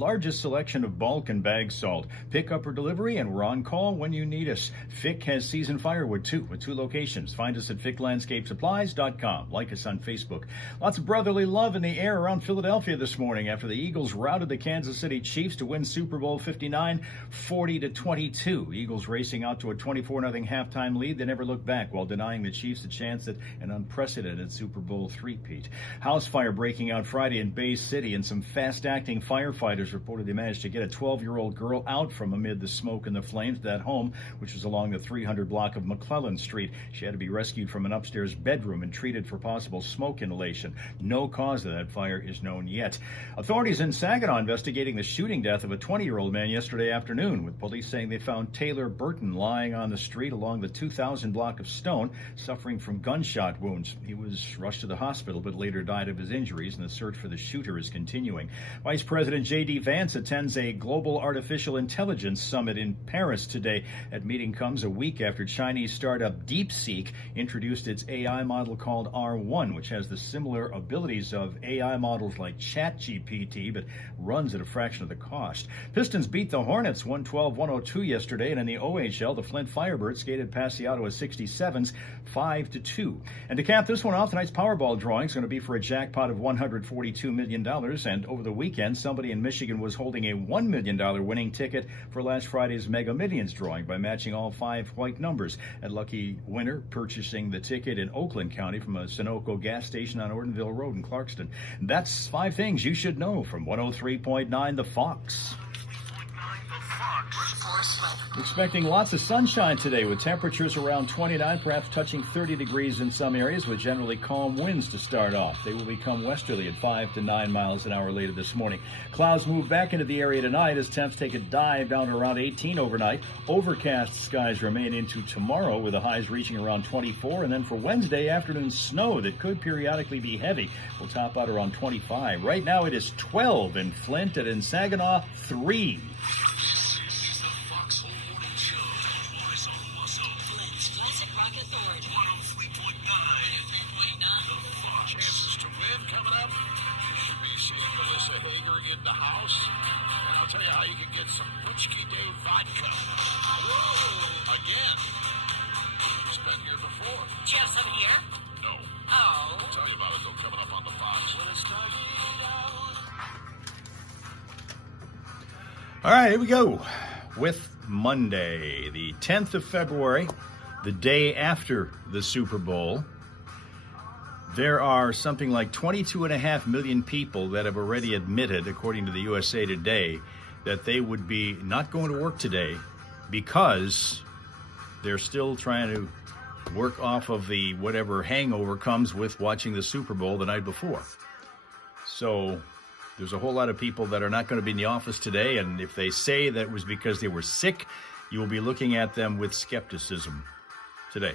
largest selection of bulk and bag salt. Pick up or delivery, and we're on call when you need us. Fick has seasoned firewood too, with 2 locations. Find us at ficklandscapesupplies.com. Like us on Facebook. Lots of brotherly love in the air around Philadelphia this morning after the Eagles routed the Kansas City Chiefs to win Super Bowl 59, 40-22. Eagles racing out to a 24-0 halftime lead. They never looked back while denying the Chiefs a chance at an unprecedented Super Bowl three-peat. House fire breaking out Friday in Bay City, and some fast-acting firefighters reported they managed to get a 12-year-old girl out from amid the smoke and the flames of that home, which was along the 300 block of McClellan Street. She had to be rescued from an upstairs bedroom and treated for possible smoke inhalation. No cause of that fire is known yet. Authorities in Saginaw investigating the shooting death of a 20-year-old man yesterday afternoon, with police saying they found Taylor Burton lying on the street along the 2000 block of Stone, suffering from gunshot wounds. He was rushed to the hospital but later died of his injuries, and the search for the shooter is continuing. Vice President J.D. Vance attends a global artificial intelligence summit in Paris today. That meeting comes a week after Chinese startup DeepSeek introduced its AI model called R1, which has the similar abilities of AI models like ChatGPT, but runs at a fraction of the cost. Pistons beat the Hornets 112-102 yesterday, and in the OHL, the Flint Firebirds skated past the Ottawa 67s 5-2. And to cap this one off, tonight's Powerball drawing is going to be for a jackpot of $142 million. And over the weekend, somebody in Michigan was holding a $1 million winning ticket for last Friday's Mega Millions drawing by matching all 5 white numbers. A lucky winner purchasing the ticket in Oakland County from a Sunoco gas station on Ortonville Road in Clarkston. That's 5 things you should know from 103.9 The Fox. Expecting lots of sunshine today with temperatures around 29, perhaps touching 30 degrees in some areas, with generally calm winds to start off. They will become westerly at 5 to 9 miles an hour later this morning. Clouds move back into the area tonight as temps take a dive down to around 18 overnight. Overcast skies remain into tomorrow with the highs reaching around 24. And then for Wednesday afternoon, snow that could periodically be heavy will top out around 25. Right now it is 12 in Flint, and in Saginaw, 3. In the house, and I'll tell you how you can get some Butchki Day vodka. Whoa! Again. It's been here before. Do you have some here? No. Oh. I'll tell you about it, though, coming up on the Fox. All right, here we go with Monday, the 10th of February, the day after the Super Bowl. There are something like 22.5 million people that have already admitted, according to the USA Today, that they would be not going to work today because they're still trying to work off of the whatever hangover comes with watching the Super Bowl the night before. So there's a whole lot of people that are not going to be in the office today, and if they say that it was because they were sick, you will be looking at them with skepticism today.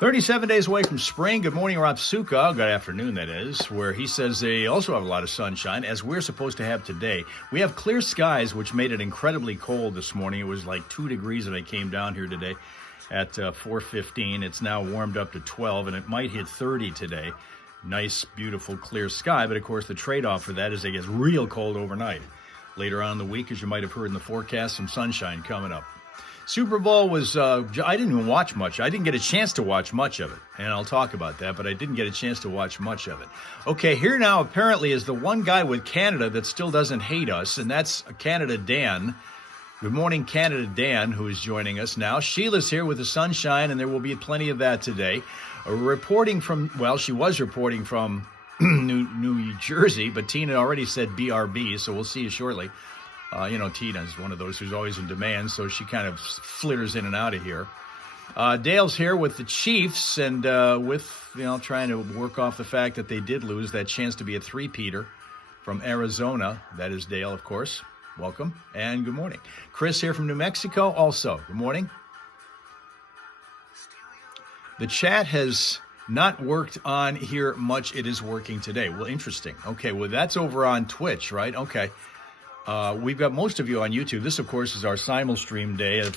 37 days away from spring. Good morning, Rob Suka. Good afternoon, that is, where he says they also have a lot of sunshine, as we're supposed to have today. We have clear skies, which made it incredibly cold this morning. It was like 2 degrees when I came down here today at 4:15. It's now warmed up to 12, and it might hit 30 today. Nice, beautiful, clear sky. But, of course, the trade-off for that is it gets real cold overnight. Later on in the week, as you might have heard in the forecast, some sunshine coming up. Super Bowl was, I didn't even watch much. I didn't get a chance to watch much of it, and I'll talk about that, but I didn't get a chance to watch much of it. Okay, here now apparently is the one guy with Canada that still doesn't hate us, and that's Canada Dan. Good morning, Canada Dan, who is joining us now. Sheila's here with the sunshine, and there will be plenty of that today. Reporting from, well, she was reporting from New Jersey, but Tina already said BRB, so we'll see you shortly. Tina is one of those who's always in demand, so she kind of flitters in and out of here. Dale's here with the Chiefs, and trying to work off the fact that they did lose that chance to be a three-peater from Arizona. That is Dale, of course. Welcome, and good morning. Chris here from New Mexico, also. Good morning. The chat has not worked on here much. It is working today. Well, interesting. Okay, well, that's over on Twitch, right? Okay. We've got most of you on YouTube. This, of course, is our simul-stream day of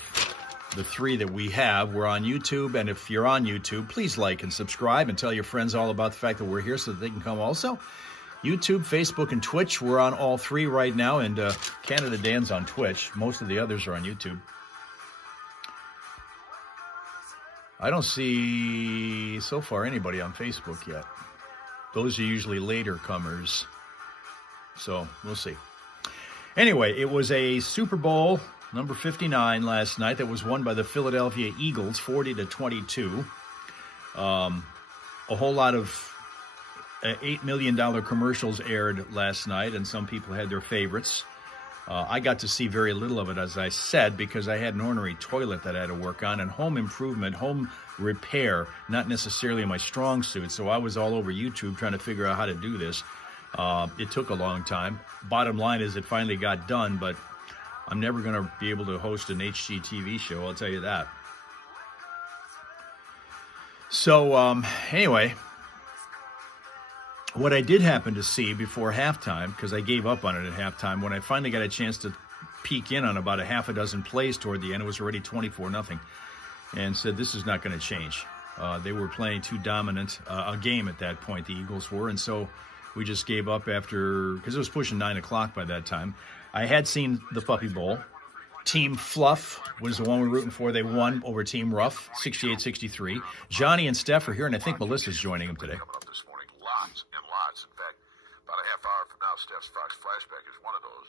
the 3 that we have. We're on YouTube, and if you're on YouTube, please like and subscribe and tell your friends all about the fact that we're here so that they can come also. YouTube, Facebook, and Twitch. We're on all three right now, and Canada Dan's on Twitch. Most of the others are on YouTube. I don't see, so far, anybody on Facebook yet. Those are usually later comers. So, we'll see. Anyway, it was a Super Bowl number 59 last night that was won by the Philadelphia Eagles, 40-22. A whole lot of $8 million commercials aired last night, and some people had their favorites. I got to see very little of it, as I said, because I had an ornery toilet that I had to work on, and home improvement, home repair, not necessarily my strong suit. So I was all over YouTube trying to figure out how to do this. It took a long time. Bottom line is it finally got done, but I'm never going to be able to host an HGTV show, I'll tell you that. So anyway, what I did happen to see before halftime, because I gave up on it at halftime, when I finally got a chance to peek in on about a half a dozen plays toward the end, it was already 24-0, and said this is not going to change. They were playing too dominant a game at that point, the Eagles were, and so we just gave up after, because it was pushing 9 o'clock by that time. I had seen the Puppy Bowl. Team Fluff was the one we're rooting for. They won over Team Rough, 68-63. Johnny and Steph are here, and I think Melissa's joining them today. Coming up this morning, lots and lots. In fact, about a half hour from now, Steph's Fox Flashback is one of those.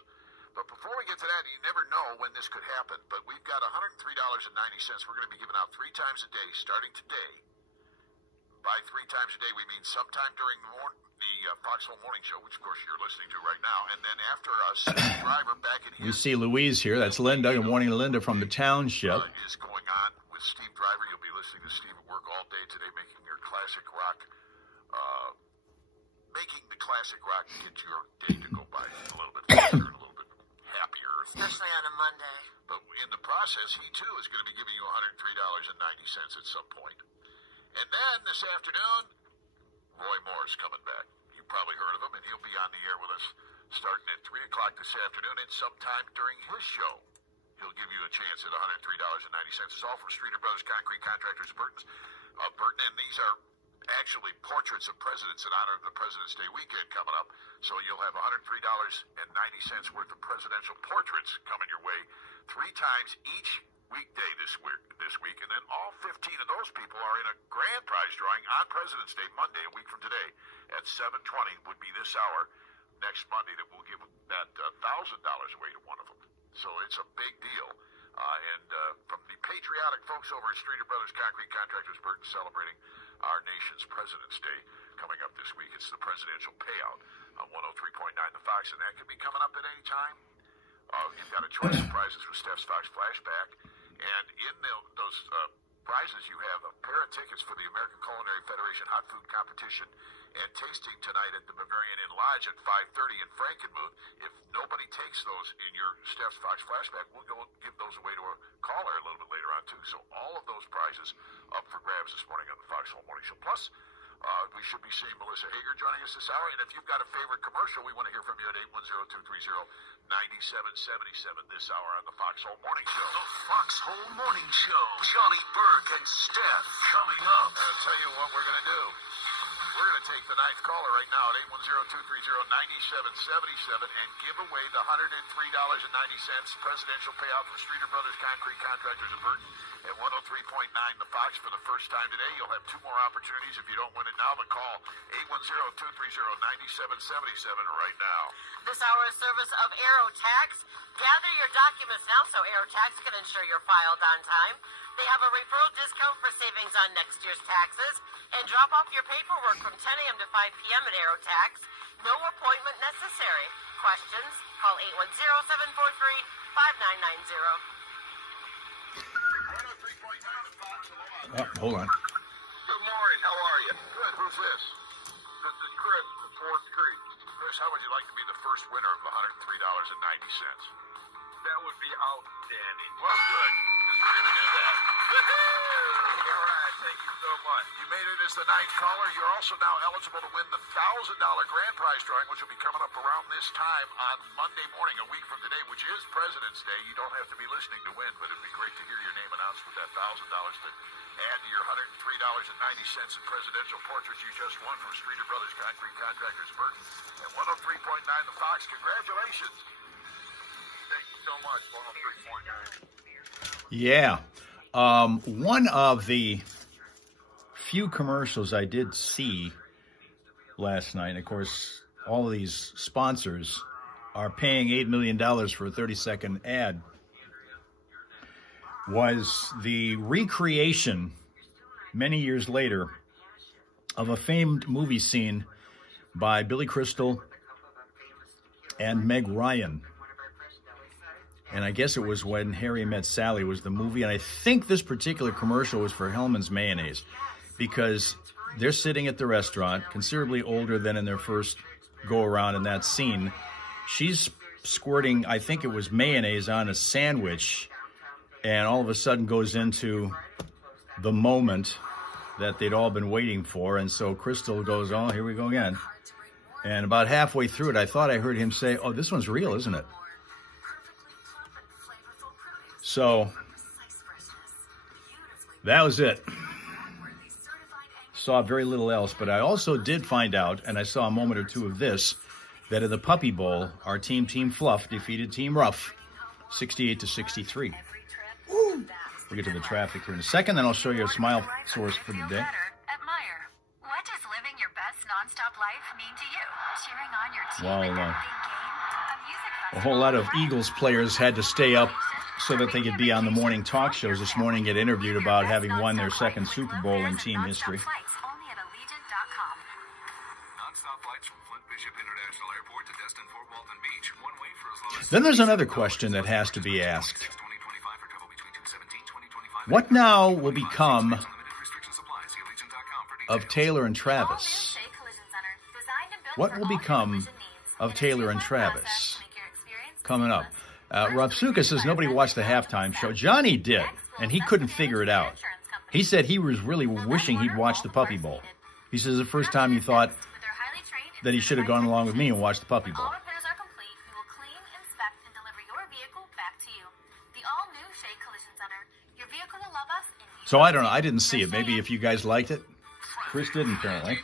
But before we get to that, you never know when this could happen. But we've got $103.90. We're going to be giving out 3 times a day, starting today. By 3 times a day, we mean sometime during the Foxhole Morning Show, which of course you're listening to right now, and then after us, Steve Driver back in his... You see Louise here. That's Linda. Good morning, Linda from the township. Is going on with Steve Driver. You'll be listening to Steve at work all day today, making your classic rock, making the classic rock get your day to go by a little bit faster and a little bit happier. Especially on a Monday. But in the process, he too is going to be giving you $103.90 at some point. And then this afternoon, Roy Moore's coming back. You've probably heard of him, and he'll be on the air with us starting at 3 o'clock this afternoon, and sometime during his show, he'll give you a chance at $103.90. It's all from Streeter Brothers Concrete Contractors of Burton, and these are actually portraits of presidents in honor of the President's Day weekend coming up. So you'll have $103.90 worth of presidential portraits coming your way 3 times each weekday this week, and then all 15 of those people are in a grand prize drawing on President's Day, Monday, a week from today, at 7:20 would be this hour next Monday that we'll give that $1,000 away to one of them. So it's a big deal. And from the patriotic folks over at Streeter Brothers Concrete Contractors Burton, celebrating our nation's President's Day coming up this week. It's the presidential payout on 103.9 The Fox, and that could be coming up at any time. You've got a choice of prizes with Steph's Fox Flashback. And in those prizes, you have a pair of tickets for the American Culinary Federation Hot Food Competition and tasting tonight at the Bavarian Inn Lodge at 5:30 in Frankenmuth. If nobody takes those in your Steph's Fox Flashback, we'll go give those away to a caller a little bit later on, too. So all of those prizes up for grabs this morning on the Foxhole Morning Show. Plus, we should be seeing Melissa Hager joining us this hour. And if you've got a favorite commercial, we want to hear from you at 810-230-9777 this hour on the Foxhole Morning Show. The Foxhole Morning Show. Johnny Burke and Steph coming up. I'll tell you what we're going to do. We're going to take the 9th caller right now at 810-230-9777 and give away the $103.90 presidential payout from Streeter Brothers Concrete Contractors of Burton at 103.9 The Fox for the first time today. You'll have 2 more opportunities if you don't win it now, but call 810-230-9777 right now. This hour is service of AeroTax. Gather your documents now so AeroTax can ensure you're filed on time. They have a referral discount for savings on next year's taxes. And drop off your paperwork from 10 a.m. to 5 p.m. at AeroTax. No appointment necessary. Questions? Call 810-743-5990. Hold on. Good morning. How are you? Good. Who's this? This is Chris from 4th Street. Chris, how would you like to be the first winner of $103.90? That would be outstanding. Well, good. we're going to do that. Woohoo! All right, thank you so much. You made it as the ninth caller. You're also now eligible to win the $1,000 grand prize drawing, which will be coming up around this time on Monday morning, a week from today, which is President's Day. You don't have to be listening to win, but it'd be great to hear your name announced with that $1,000 to add to your $103.90 in presidential portraits you just won from Streeter Brothers Concrete Contractors Burton at 103.9 The Fox. Congratulations. Thank you so much, 103.9. Yeah. One of the few commercials I did see last night, and of course, all of these sponsors are paying $8 million for a 30-second ad, was the recreation many years later of a famed movie scene by Billy Crystal and Meg Ryan. And I guess it was When Harry Met Sally was the movie. And I think this particular commercial was for Hellman's Mayonnaise, because they're sitting at the restaurant, considerably older than in their first go-around in that scene. She's squirting, I think it was mayonnaise on a sandwich, and all of a sudden goes into the moment that they'd all been waiting for. And so Crystal goes, oh, here we go again. And about halfway through it, I thought I heard him say, oh, this one's real, isn't it? So that was it. Saw very little else, but I also did find out, and I saw a moment or two of this, that in the Puppy Bowl, our team, Team Fluff, defeated Team Rough 68-63. We'll get to the traffic here in a second, then I'll show you a smile source for the day. At Meyer, what does living your best nonstop life mean to you? Cheering on your team Well, at that big game? A music a festival? whole lot of Eagles players had to stay up so that they could be on the morning talk shows this morning, get interviewed about having won their second Super Bowl in team history. Only at Allegiant.com. Non-stop flights from Flint Bishop International Airport to Destin Fort Walton Beach. One way for as low as Then there's another question that has to be asked. 2025 for travel between 217, 2025. What now will become Limited restriction supplies. See Allegiant.com for of details. Taylor and Travis? What will become of Taylor and Travis? Coming up. Rob Suka says nobody watched the halftime show. Johnny did, and he couldn't figure it out. He said he was really wishing he'd watched the Puppy Bowl. He says the first time he thought that he should have gone along with me and watched the Puppy Bowl. All repairs are complete. We will clean, inspect, and deliver your vehicle back to you. The all-new Shea Collision Center. Your vehicle will love us. And So I don't know. I didn't see it. Maybe if you guys liked it. Chris didn't, apparently.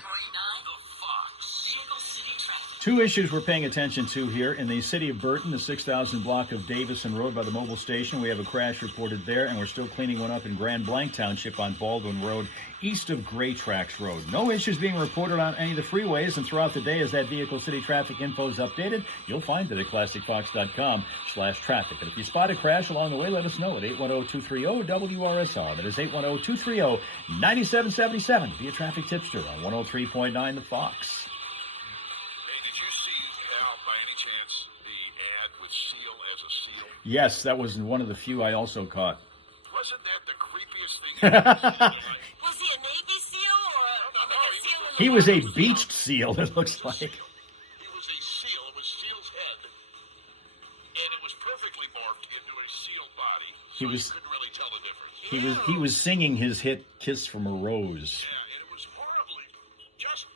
Two issues we're paying attention to here. In the city of Burton, the 6,000 block of Davison Road by the mobile station, we have a crash reported there, and we're still cleaning one up in Grand Blanc Township on Baldwin Road, east of Gray Tracks Road. No issues being reported on any of the freeways, and throughout the day as that vehicle city traffic info is updated, you'll find it at classicfox.com/traffic. And if you spot a crash along the way, let us know at 810-230-WRSR. That is 810-230-9777. Be a traffic tipster on 103.9 The Fox. Yes, that was one of the few I also caught. Wasn't that the creepiest thing? Was he a Navy SEAL or No, like a SEAL in the He was a water? beached seal, it looks like. He was a seal. It was Seal's head. And it was perfectly morphed into a seal body. So He was- you couldn't really tell the difference. He was singing his hit "Kiss from a Rose." Yeah, and it was horribly, just It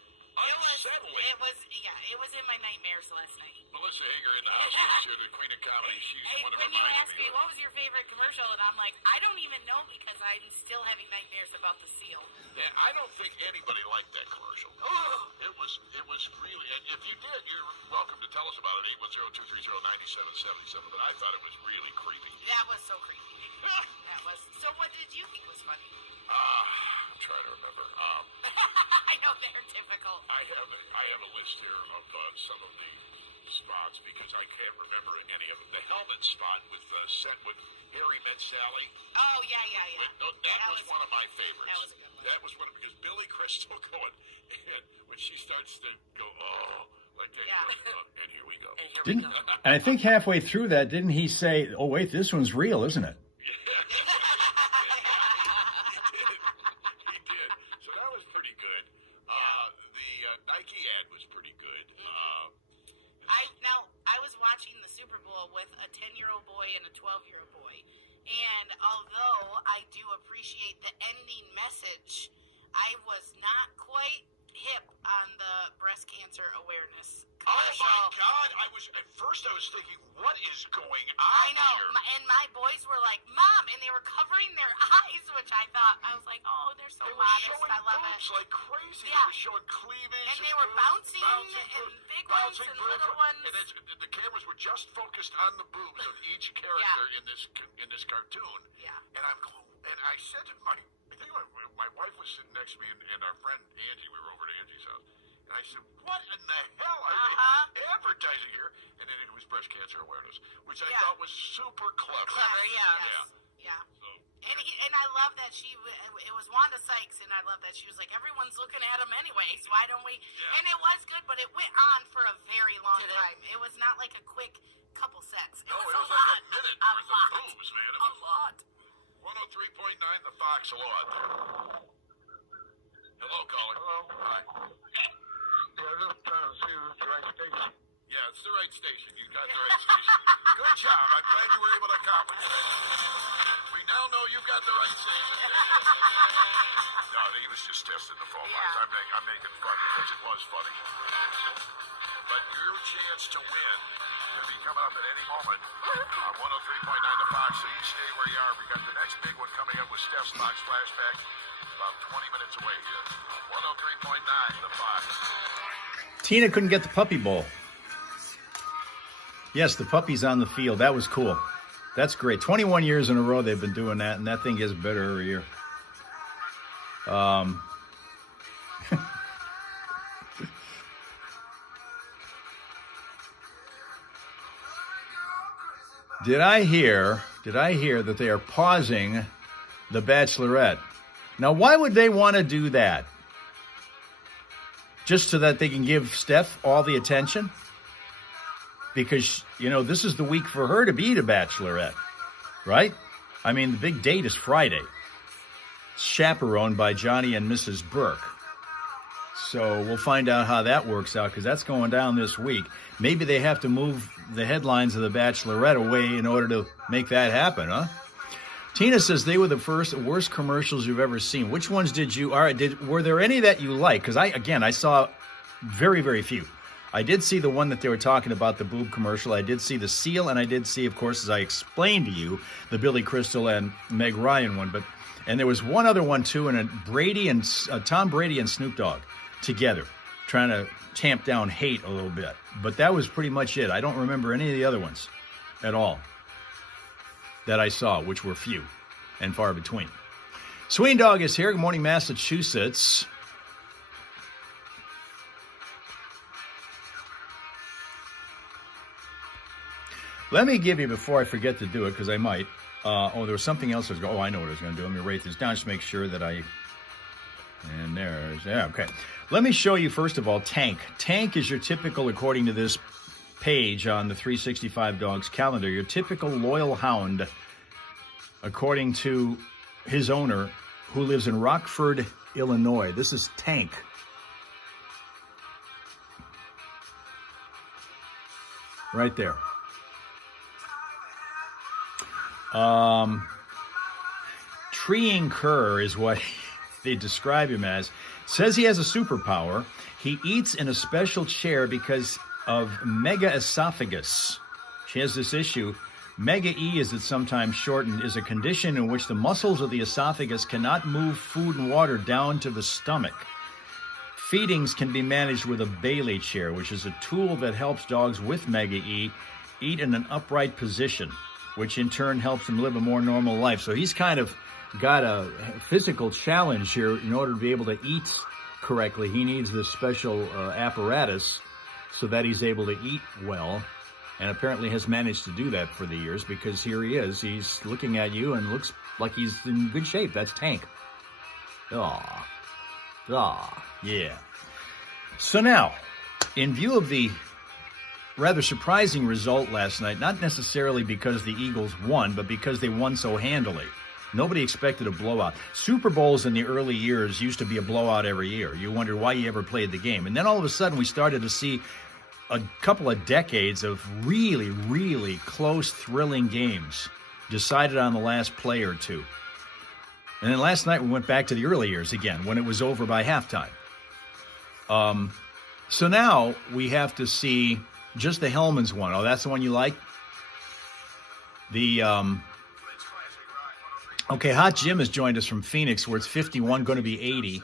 unsettling. it was in my nightmares last night. Melissa Hager in the house is here, the queen of comedy. She's Hey, one of when you reminded asked me what was your favorite commercial, and I'm like, I don't even know because I'm still having nightmares about the seal. Yeah, I don't think anybody liked that commercial. It was really, and if you did, you're welcome to tell us about it, 810-230-9777, but I thought it was really creepy. That was so creepy. That was. So what did you think was funny? I'm trying to remember. I know they're difficult. I have a list here of some of the spots because I can't remember any of them. The helmet spot with set with Harry Met Sally. Oh yeah. That was one of my favorites. That was a good one. That was one of because Billy Crystal going, and when she starts to go, oh, like that, and here we go. And here Didn't, we go. and I think halfway through that, didn't he say, "Oh wait, this one's real, isn't it?" He did. So that was pretty good. The Nike ad was pretty good. I was watching the Super Bowl with a 10-year-old boy and a 12-year-old boy, And although I do appreciate the ending message, I was not quite hip on the breast cancer awareness Oh commercial. my God! At first I was thinking, what is going on I know, here? and my boys were like, "Mom," and they were covering their eyes, which I was like, "Oh, they're so They were modest." showing I love boobs it. like crazy. Yeah. They were showing cleavage. And they were boobs, bouncing and boobs, big ones and boobs. little ones. And the cameras were just focused on the boobs of each character in this cartoon. Yeah. And I said to I think my wife was sitting next to me and our friend Angie. We were over at Angie's house. And I said, what in the hell are they advertising here? And then it was breast cancer awareness, which I thought was super clever. Clever, yeah. So, And I love that it was Wanda Sykes, and I love that she was like, everyone's looking at him anyways, why don't we? Yeah. And it was good, but it went on for a very long time. It was not like a quick couple sets. no, was it a was lot. like a minute A worth lot. of boobs, man. It A was lot. 103.9 The Fox Lot. Hello, caller. Hello. Hi. Yeah, just trying to see if it's the right station. Yeah, it's the right station. You got the right station. Good job. I'm glad you were able to accomplish that. We now know you've got the right station. No, he was just testing the phone lines. I'm making fun because it was funny. But your chance to win could be coming up at any moment on 103.9 The Fox. So you stay where you are. We got the next big one coming up with Steph's Fox Flashback about 20 minutes away here. 103.9 The Fox. Tina couldn't get the puppy bowl. Yes, the puppy's on the field. That was cool. That's great. 21 years in a row they've been doing that, and that thing gets better every year. Did I hear that they are pausing The Bachelorette? Now, why would they want to do that? Just so that they can give Steph all the attention? Because, this is the week for her to be the Bachelorette, right? I mean, the big date is Friday. It's chaperoned by Johnny and Mrs. Burke. So we'll find out how that works out, because that's going down this week. Maybe they have to move the headlines of The Bachelorette away in order to make that happen, huh? Tina says they were the worst commercials you've ever seen. Which ones were there any that you liked? Because I saw very, very few. I did see the one that they were talking about, the boob commercial. I did see the seal, and I did see, of course, as I explained to you, the Billy Crystal and Meg Ryan one. And there was one other one too, and Tom Brady and Snoop Dogg together, trying to tamp down hate a little bit. But that was pretty much it. I don't remember any of the other ones at all that I saw, which were few and far between. Sween Dog is here. Good morning, Massachusetts. Let me give you, before I forget to do it, because I might. There was something else I was going. I know what I was going to do. Let me write this down just to make sure that I. And okay. Let me show you, first of all, Tank. Tank is your typical, according to this page on the 365 Dogs calendar, your typical loyal hound, according to his owner, who lives in Rockford, Illinois. This is Tank. Right there. Treeing cur is what they describe him as. Says he has a superpower. He eats in a special chair because of megaesophagus. She has this issue. Mega-E, as it's sometimes shortened, is a condition in which the muscles of the esophagus cannot move food and water down to the stomach. Feedings can be managed with a Bailey chair, which is a tool that helps dogs with Mega-E eat in an upright position, which in turn helps them live a more normal life. So he's kind of got a physical challenge here. In order to be able to eat correctly, he needs this special apparatus so that he's able to eat well, and apparently has managed to do that for the years, because here he is. He's looking at you and looks like he's in good shape. That's Tank. Yeah. So now, in view of the rather surprising result last night, not necessarily because the Eagles won, but because they won so handily. Nobody expected a blowout. Super Bowls in the early years used to be a blowout every year. You wondered why you ever played the game. And then all of a sudden we started to see a couple of decades of really, really close, thrilling games decided on the last play or two. And then last night we went back to the early years again when it was over by halftime. So now we have to see just the Hellman's one. Oh, that's the one you like? Okay, Hot Jim has joined us from Phoenix, where it's 51, going to be 80.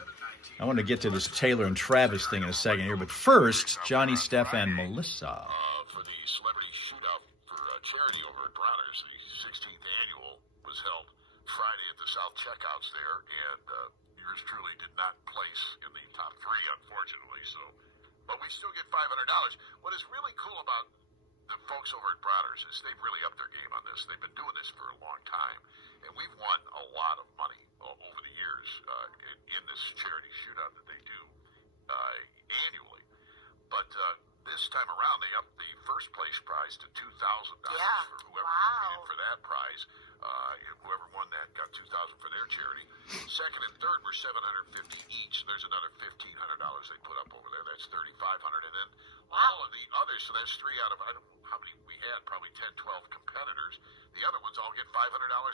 I want to get to this Taylor and Travis thing in a second here, but first, Johnny, Steph, and Melissa. For the celebrity shootout for charity over at Bronner's, the 16th annual was held Friday at the South Checkouts there, and yours truly did not place in the top three, unfortunately. So, but we still get $500. What is really cool about the folks over at Bronner's is they've really upped their game on this. They've been doing this for a long time, and we've won a lot of money over the years in this charity shootout that they do annually. But this time around, they upped the first place prize to $2,000 for whoever competed for that prize. Whoever won that got $2,000 for their charity. Second and third were $750 each. There's another $1,500 they put up over there. That's $3,500. And then all of the others, so that's three out of, I don't know how many we had, probably 10, 12 competitors. The other ones all get $500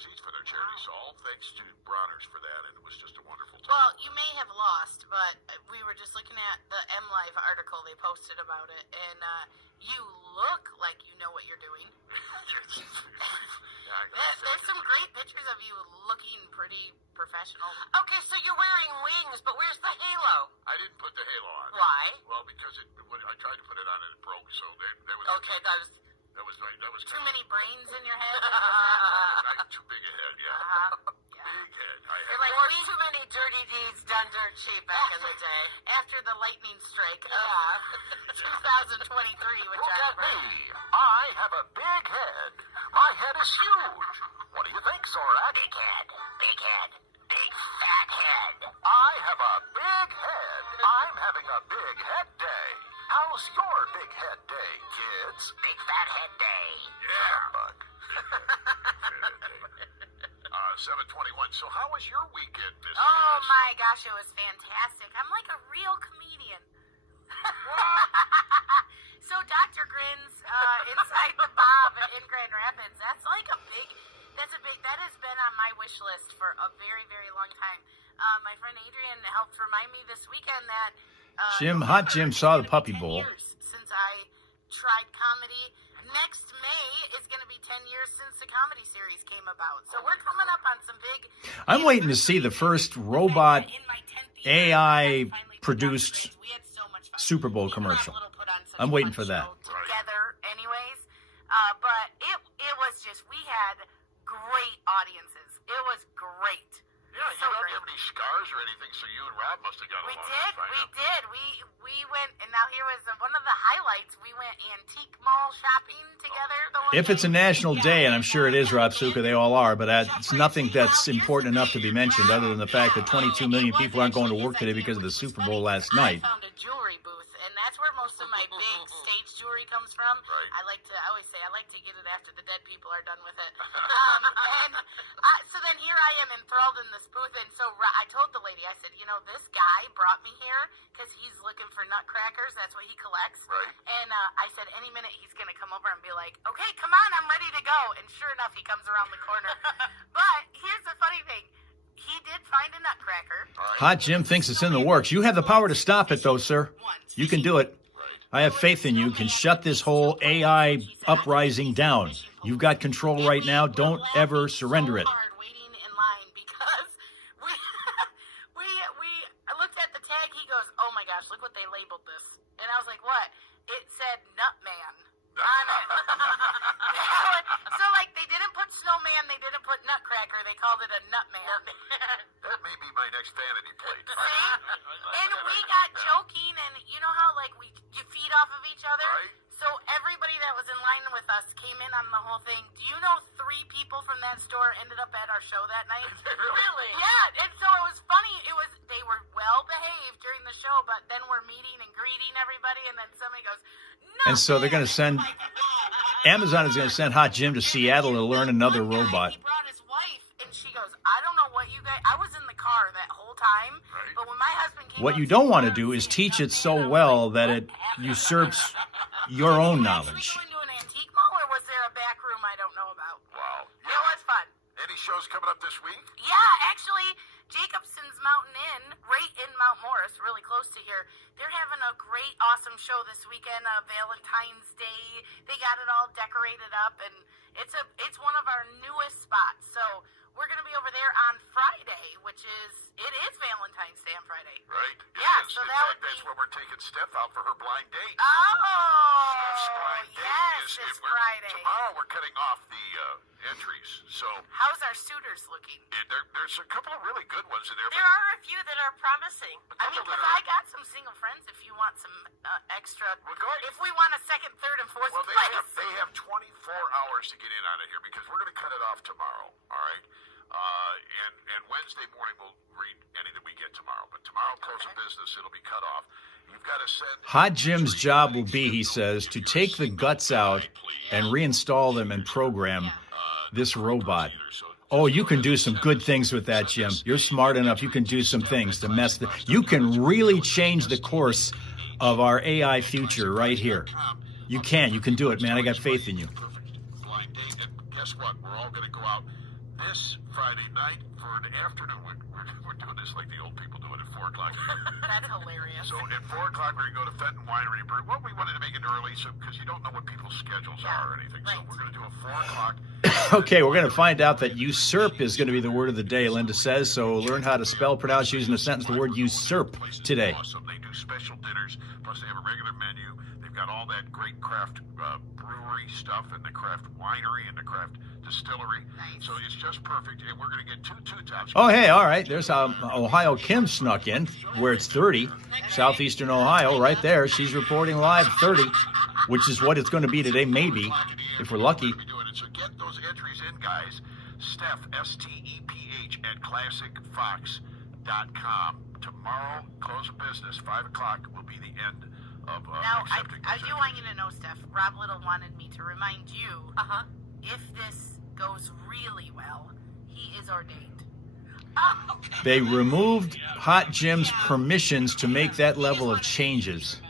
each for their charity. So all thanks to Bronner's for that, and it was just a wonderful time. Well, you may have lost, but we were just looking at the M Live article they posted about it, and you look like you know what you're doing. There's some great pictures of you looking pretty professional. Okay, so you're wearing wings, but where's the halo? I didn't put the halo on. Why? Well, because I tried to put it on and it broke, so there was... Okay, that was Too many brains in your head? too big a head, yeah. Big head. You're like, or too many dirty deeds done dirt cheap back in the day. After the lightning strike of 2023, which Look I at me. I have a big head. My head is huge. What do you think, Zorak? Big head. Big head. Big fat head. I have a big head. I'm having a big head day. How's your big head day, kids? Big fat head day. Yeah, bug. 7:21. So how was your weekend, Miss? Oh my gosh, it was fantastic. I'm like a real comedian. So Dr. Grin's inside the Bob in Grand Rapids, that has been on my wish list for a very, very long time. My friend Adrian helped remind me this weekend that Hot Jim saw the Puppy 10 Bowl. years since I tried comedy. Next May is going to be 10 years since the comedy series came about. So we're coming up on some big... I'm waiting to see the first robot AI produced Super Bowl commercial. I'm waiting for that. Together anyways. But it was just, we had great audiences. It was great. Yeah, you don't have any scars or anything, so you and Rob must have got along. We did. We went, and now here was one of the highlights. We went antique mall shopping together. If it's a national day, and I'm sure it is, Rob Suka, they all are, but it's nothing that's important enough to be mentioned other than the fact that 22 million people aren't going to work today because of the Super Bowl last night. I found a jewelry booth, and that's where most of my big stage jewelry comes from. Right. I always say I like to get it after the dead people are done with it. So then here I am enthralled in this booth, and so I told the lady, I said, this guy brought me here because he's looking for nutcrackers. That's what he collects. Right. And I said, any minute he's going to come over and be like, okay, come on, I'm ready to go. And sure enough, he comes around the corner. But here's the funny thing. He did find a nutcracker. Hot Jim thinks it's in the works. You have the power to stop it, though, sir. You can do it. I have faith in you. You can shut this whole AI uprising down. You've got control right now. Don't ever surrender it. Waiting in line because I looked at the tag. He goes, "Oh my gosh, look what they labeled this." And I was like, "What?" It said Nutman on it. So they didn't put snowman, they didn't put nutcracker. They called it a Nutman. That may be my next vanity plate. See? And we got joking, and you know how you feed off of each other. Right. So everybody that was in line with us came in on the whole thing. Do you know 3 people from that store ended up at our show that night? Really? Yeah, and so it was funny. They were well behaved during the show, but then we're meeting and greeting everybody, and then somebody goes, "No." And so they're going to send, Amazon is going to send Hot Jim to Seattle to learn another robot. He brought his wife, and she goes, "I don't know what you guys." I was in the car that whole time, but when my husband came, What you don't want to do is teach it so well that it usurps your own knowledge. Did we go into an antique mall, or was there a back room I don't know about? Wow. It was fun. any shows coming up this week? Yeah, actually, Jacobson's Mountain Inn, right in Mount Morris, really close to here. They're having a great, awesome show this weekend, Valentine's Day. They got it all decorated up, and it's one of our newest spots. So we're going to be over there on Friday, it is Valentine's Day on Friday. Right? Yeah, It is. so In that fact, would be... that's when we're taking Steph out for her blind date. Oh, Steph's blind date yes, is- it's we're- Friday. Tomorrow we're cutting off the entries. So How's our suitors looking? there's a couple of really good ones in there. There are a few that are promising. I mean, because I got some single friends if you want some extra... Well, go ahead. If we want a second, third, and fourth Well, place. they have 24 hours to get in on it here because we're going to cut it off tomorrow. All right. And Wednesday morning we'll read any that we get tomorrow. But tomorrow, close of business, it'll be cut off. You've got to send. Hot Jim's job will be, he says, to take the guts out and reinstall them and program this robot. Oh, you can do some good things with that, Jim. You're smart enough. You can do some things to mess. You can really change the course of our AI future right here. You can. You can do it, man. I got faith in you. Perfect blind date. And guess what? We're all going to go out this Friday night for an afternoon. We're doing this like the old people do it at 4 o'clock. That's hilarious. So at 4 o'clock, we're going to go to Fenton Winery and Brew. Well, we wanted to make it early because you don't know what people's schedules are or anything. So right. we're going to do a 4 o'clock. Okay, we're going to find out that usurp is going to be the word of the day, Linda says. So learn how to spell, pronounce, using a sentence the word usurp today. Awesome. They do special dinners, plus they have a regular menu. They've got all that great craft brewery stuff and the craft winery and the craft distillery. Nice. So it's just perfect. And we're going to get two tops. Oh, hey, all right. There's how Ohio Kim snuck in, where it's 30. Southeastern Ohio, right there. She's reporting live 30, which is what it's going to be today, maybe, if we're lucky. So get those entries in, guys. Steph, S-T-E-P-H, at ClassicFox.com. Tomorrow, close of business, 5 o'clock will be the end of Now, accepting I those do entries. want you to know, Steph, Rob Little wanted me to remind you, if this goes really well, he is ordained. They removed Hot Jim's permissions to make that level of changes.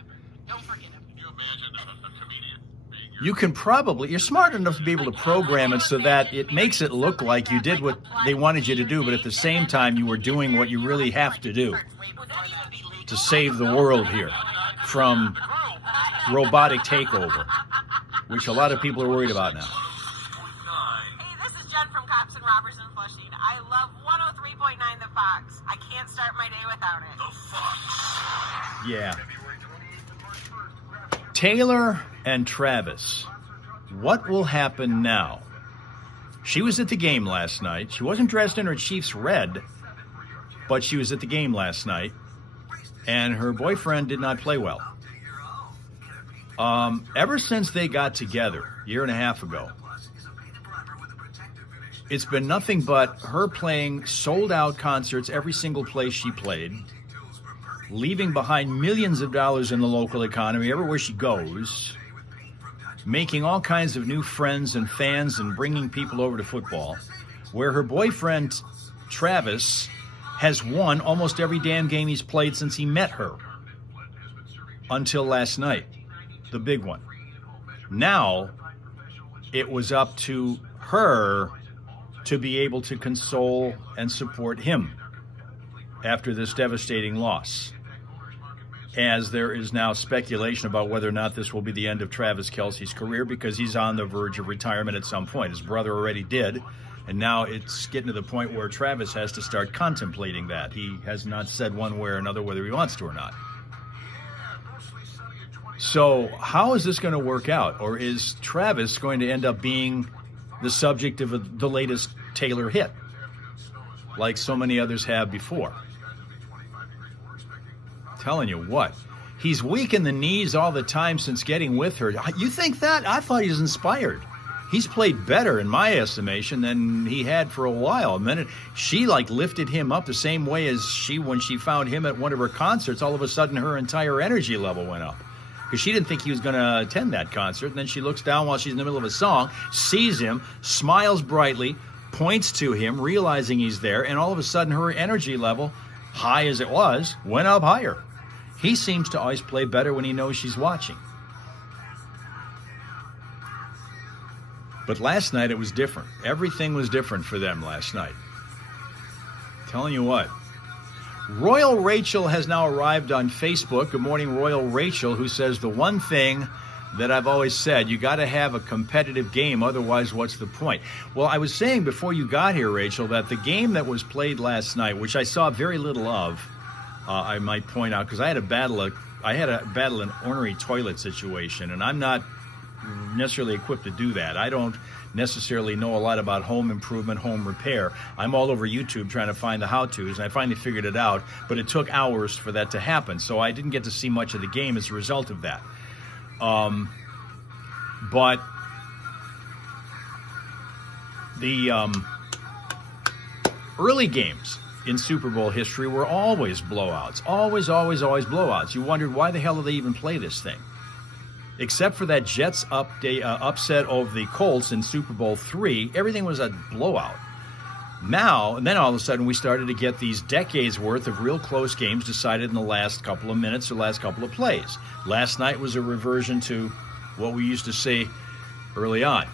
Don't forget him. Can you imagine a comedian being your... You can probably, you're smart enough to be able to program it so that it makes it look like you did what they wanted you to do, but at the same time you were doing what you really have to do to save the world here from robotic takeover, which a lot of people are worried about now. Hey, this is Jen from Cops and Robbers in Flushing. I love 103.9 The Fox. I can't start my day without it. Yeah. Taylor and Travis. What will happen now? She was at the game last night. She wasn't dressed in her Chiefs red, but she was at the game last night, and her boyfriend did not play well. Ever since they got together a year and a half ago, it's been nothing but her playing sold-out concerts every single place she played, leaving behind millions of dollars in the local economy everywhere she goes, making all kinds of new friends and fans and bringing people over to football, where her boyfriend, Travis, has won almost every damn game he's played since he met her, until last night, the big one. Now, it was up to her to be able to console and support him after this devastating loss, as there is now speculation about whether or not this will be the end of Travis Kelce's career, because he's on the verge of retirement at some point. His brother already did, and now it's getting to the point where Travis has to start contemplating that. He has not said one way or another whether he wants to or not. So how is this going to work out? Or is Travis going to end up being the subject of the latest Taylor hit, like so many others have before? Telling you what, he's weak in the knees all the time since getting with her. You think that? I thought he was inspired. He's played better, in my estimation, than he had for a while. A minute, she lifted him up the same way as when she found him at one of her concerts. All of a sudden, her entire energy level went up, because she didn't think he was going to attend that concert. And then she looks down while she's in the middle of a song, sees him, smiles brightly, points to him, realizing he's there, and all of a sudden her energy level, high as it was, went up higher. He seems to always play better when he knows she's watching. But last night it was different. Everything was different for them last night. Telling you what. Royal Rachel has now arrived on Facebook. Good morning, Royal Rachel, who says the one thing that I've always said, you got to have a competitive game, otherwise what's the point? Well, I was saying before you got here, Rachel, that the game that was played last night, which I saw very little of, I might point out, because I had to battle an ornery toilet situation, and I'm not necessarily equipped to do that. I don't necessarily know a lot about home improvement, home repair. I'm all over YouTube trying to find the how-tos, and I finally figured it out, but it took hours for that to happen, so I didn't get to see much of the game as a result of that. But the early games in Super Bowl history were always blowouts. Always blowouts. You wondered, why the hell did they even play this thing? Except for that Jets upset of the Colts in Super Bowl III, everything was a blowout. Now, and then all of a sudden we started to get these decades worth of real close games decided in the last couple of minutes or last couple of plays. Last night was a reversion to what we used to say early on.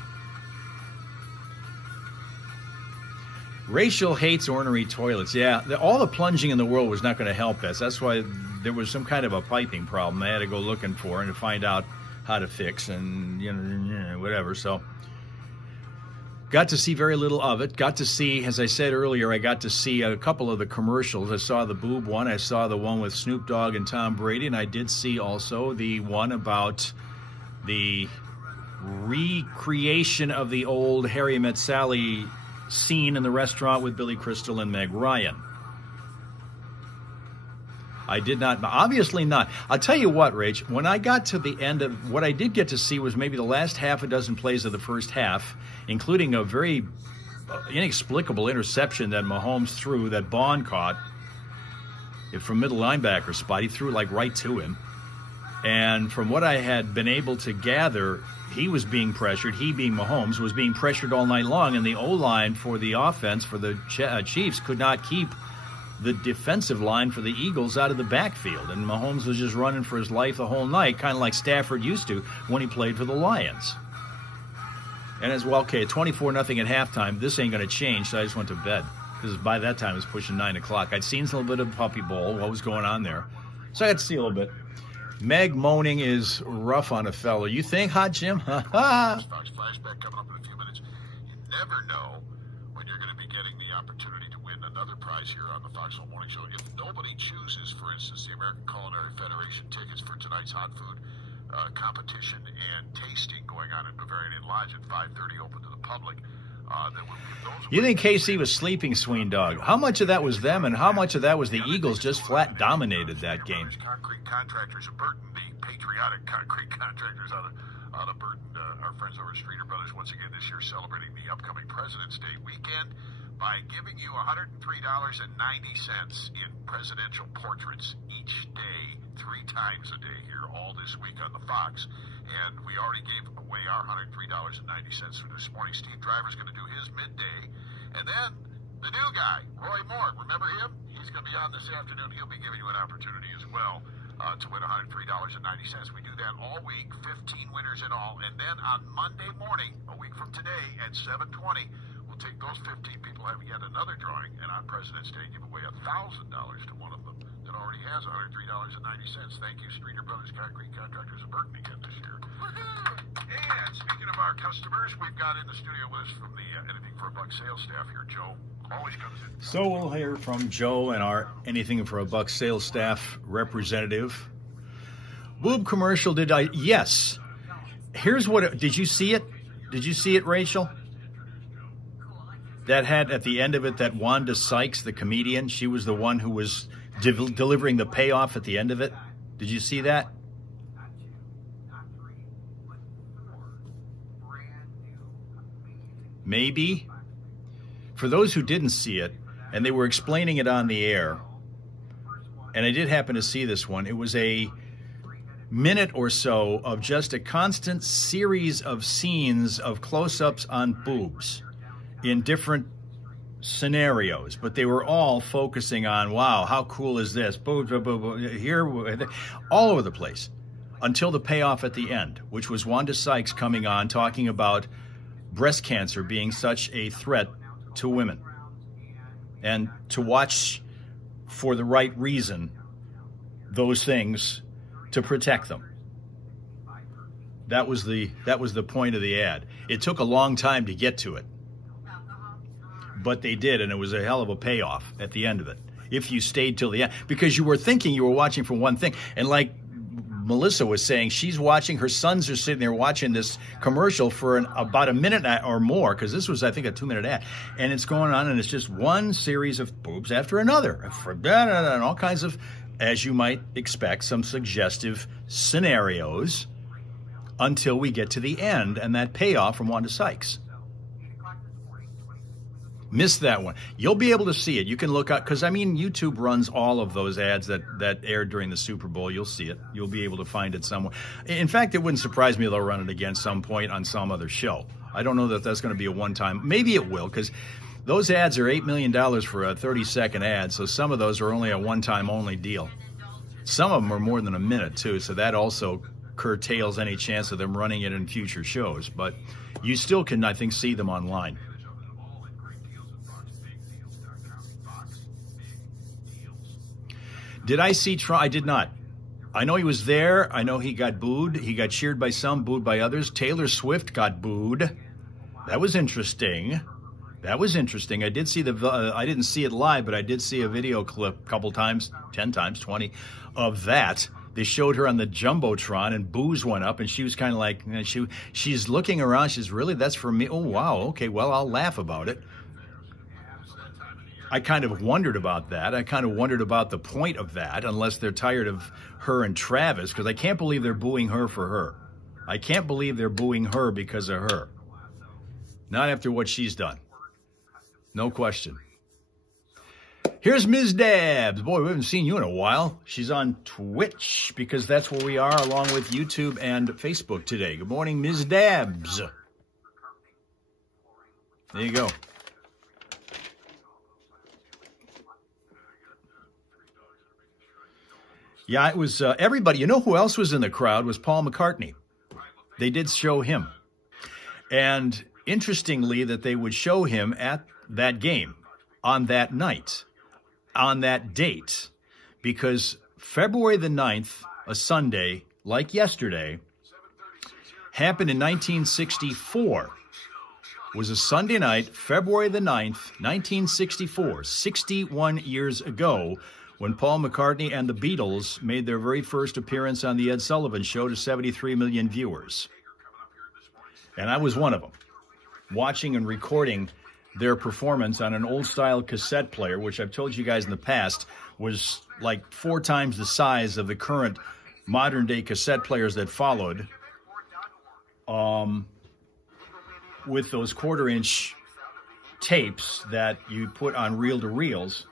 Rachel hates ornery toilets. Yeah, all the plunging in the world was not going to help us. That's why there was some kind of a piping problem I had to go looking for and to find out how to fix and, whatever. So got to see very little of it. Got to see, as I said earlier, I got to see a couple of the commercials. I saw the boob one. I saw the one with Snoop Dogg and Tom Brady. And I did see also the one about the recreation of the old Harry Met Sally scene in the restaurant with Billy Crystal and Meg Ryan. I did not, obviously not. I'll tell you what, Rach, when I got to the end of, what I did get to see was maybe the last half a dozen plays of the first half, including a very inexplicable interception that Mahomes threw that Bond caught from middle linebacker spot. He threw like right to him. And from what I had been able to gather, he was being pressured. He, being Mahomes, was being pressured all night long. And the O-line for the offense, for the Chiefs, could not keep the defensive line for the Eagles out of the backfield. And Mahomes was just running for his life the whole night, kind of like Stafford used to when he played for the Lions. And as well, okay, 24-0 at halftime, this ain't going to change, so I just went to bed. Because by that time, it was pushing 9 o'clock. I'd seen a little bit of Puppy Bowl, what was going on there. So I got to see a little bit. Meg moaning is rough on a fellow. You think, Hot Jim? Ha ha! Fox Flashback coming up in a few minutes. You never know when you're going to be getting the opportunity to win another prize here on the Foxhole Morning Show. If nobody chooses, for instance, the American Culinary Federation tickets for tonight's hot food competition and tasting going on at Bavarian Lodge at 5:30, open to the public, then we'll give those away. You think KC was sleeping, Sween Dog? How much of that was them and how much of that was the Eagles just flat dominated that game? Concrete Contractors of Burton, the patriotic concrete contractors out of Burton, our friends over at Streeter Brothers, once again this year celebrating the upcoming President's Day weekend by giving you $103.90 in presidential portraits each day, 3 times a day here, all this week on the Fox. And we already gave away our $103.90 for this morning. Steve Driver's going to do his midday. And then the new guy, Roy Moore, remember him? He's going to be on this afternoon. He'll be giving you an opportunity as well to win $103.90. We do that all week, 15 winners in all. And then on Monday morning, a week from today at 7:20, we'll take those 15 people, have yet another drawing, and on President's Day, give away $1,000 to one of them that already has $103.90. Thank you, Streeter Brothers Concrete Contractors of Burton again this year. And speaking of our customers, we've got in the studio with us from the Anything for a Buck sales staff here, Joe. Always comes in. So we'll hear from Joe and our Anything for a Buck sales staff representative. Boob commercial, yes. Here's what, did you see it? Did you see it, Rachel? That had at the end of it that Wanda Sykes, the comedian, she was the one who was delivering the payoff at the end of it. Did you see that? Maybe. For those who didn't see it, and they were explaining it on the air, and I did happen to see this one, it was a minute or so of just a constant series of scenes of close-ups on boobs in different scenarios, but they were all focusing on, wow, how cool is this? Boobs, here, all over the place, until the payoff at the end, which was Wanda Sykes coming on talking about breast cancer being such a threat to women, and to watch for the right reason those things to protect them. That was the point of the ad. It took a long time to get to it, but they did, and it was a hell of a payoff at the end of it. If you stayed till the end, because you were thinking you were watching for one thing, and like Melissa was saying, she's watching, her sons are sitting there watching this commercial for about a minute or more, because this was, I think, a 2-minute ad, and it's going on, and it's just one series of boobs after another, and all kinds of, as you might expect, some suggestive scenarios, until we get to the end and that payoff from Wanda Sykes. Missed that one. You'll be able to see it. You can look up, because I mean, YouTube runs all of those ads that aired during the Super Bowl. You'll see it. You'll be able to find it somewhere. In fact, it wouldn't surprise me if they'll run it again some point on some other show. I don't know that that's going to be a one-time. Maybe it will, because those ads are $8 million for a 30-second ad, so some of those are only a one-time only deal. Some of them are more than a minute, too, so that also curtails any chance of them running it in future shows. But you still can, I think, see them online. Did I see Trump? I did not. I know he was there. I know he got booed. He got cheered by some, booed by others. Taylor Swift got booed. That was interesting. I did see I didn't see it live, but I did see a video clip a couple times, 10 times, 20, of that. They showed her on the Jumbotron, and boos went up, and she was kind of like, she's looking around. She's, really, that's for me? Oh, wow. Okay, well, I'll laugh about it. I kind of wondered about that. I kind of wondered about the point of that, unless they're tired of her and Travis, because I can't believe they're booing her for her. I can't believe they're booing her because of her. Not after what she's done. No question. Here's Ms. Dabbs. Boy, we haven't seen you in a while. She's on Twitch, because that's where we are, along with YouTube and Facebook today. Good morning, Ms. Dabbs. There you go. Yeah, it was everybody. You know who else was in the crowd was Paul McCartney. They did show him. And interestingly, that they would show him at that game on that night, on that date, because February the 9th, a Sunday, like yesterday, happened in 1964. It was a Sunday night, February the 9th, 1964, 61 years ago, when Paul McCartney and the Beatles made their very first appearance on the Ed Sullivan Show to 73 million viewers. And I was one of them, watching and recording their performance on an old-style cassette player, which I've told you guys in the past was like 4 times the size of the current modern-day cassette players that followed, with those 1/4-inch tapes that you put on reel-to-reels.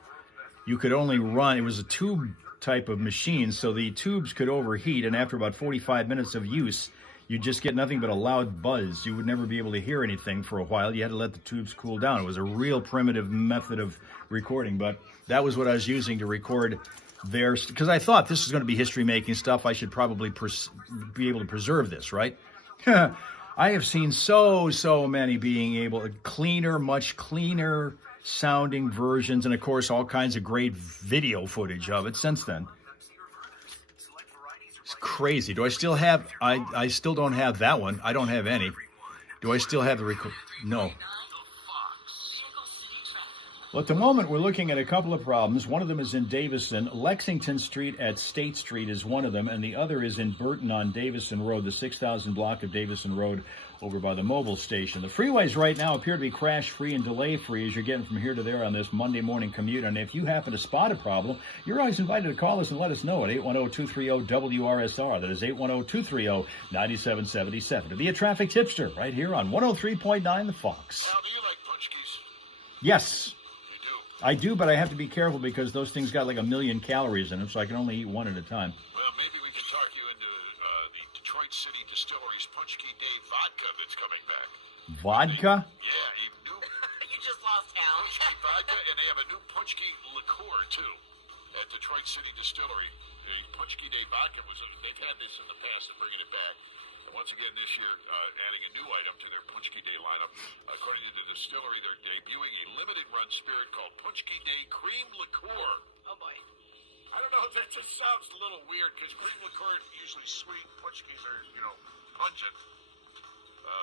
You could only run, it was a tube type of machine, so the tubes could overheat, and after about 45 minutes of use, you'd just get nothing but a loud buzz. You would never be able to hear anything for a while. You had to let the tubes cool down. It was a real primitive method of recording, but that was what I was using to record theirs, because I thought this is going to be history-making stuff. I should probably be able to preserve this, right? I have seen so many being able, much cleaner sounding versions, and of course all kinds of great video footage of it since then. It's crazy. Do I still have, I still don't have that one. I don't have any. Do I still have the record? No. Well, at the moment, we're looking at a couple of problems. One of them is in Davison. Lexington Street at State Street is one of them, and the other is in Burton on Davison Road, the 6,000 block of Davison Road over by the mobile station. The freeways right now appear to be crash-free and delay-free as you're getting from here to there on this Monday morning commute. And if you happen to spot a problem, you're always invited to call us and let us know at 810-230-WRSR. That is 810-230-9777. To be a traffic tipster right here on 103.9 The Fox. Now, do you like punchkis? Yes. You do? I do, but I have to be careful because those things got like 1 million calories in them, so I can only eat one at a time. Well, maybe we can talk you into the Detroit City Distillery's Punchki Day vodka that's coming back. Vodka? Yeah, a new You just lost Hal. Punchki vodka, and they have a new Punchki liqueur, too, at Detroit City Distillery. The Punchki Day vodka they've had this in the past, and bringing it back. And once again this year, adding a new item to their Punchki Day lineup. According to the distillery, they're debuting a limited run spirit called Punchki Day Cream Liqueur. Oh boy. I don't know, that just sounds a little weird because cream liqueur is usually sweet. Punchkis are, pungent,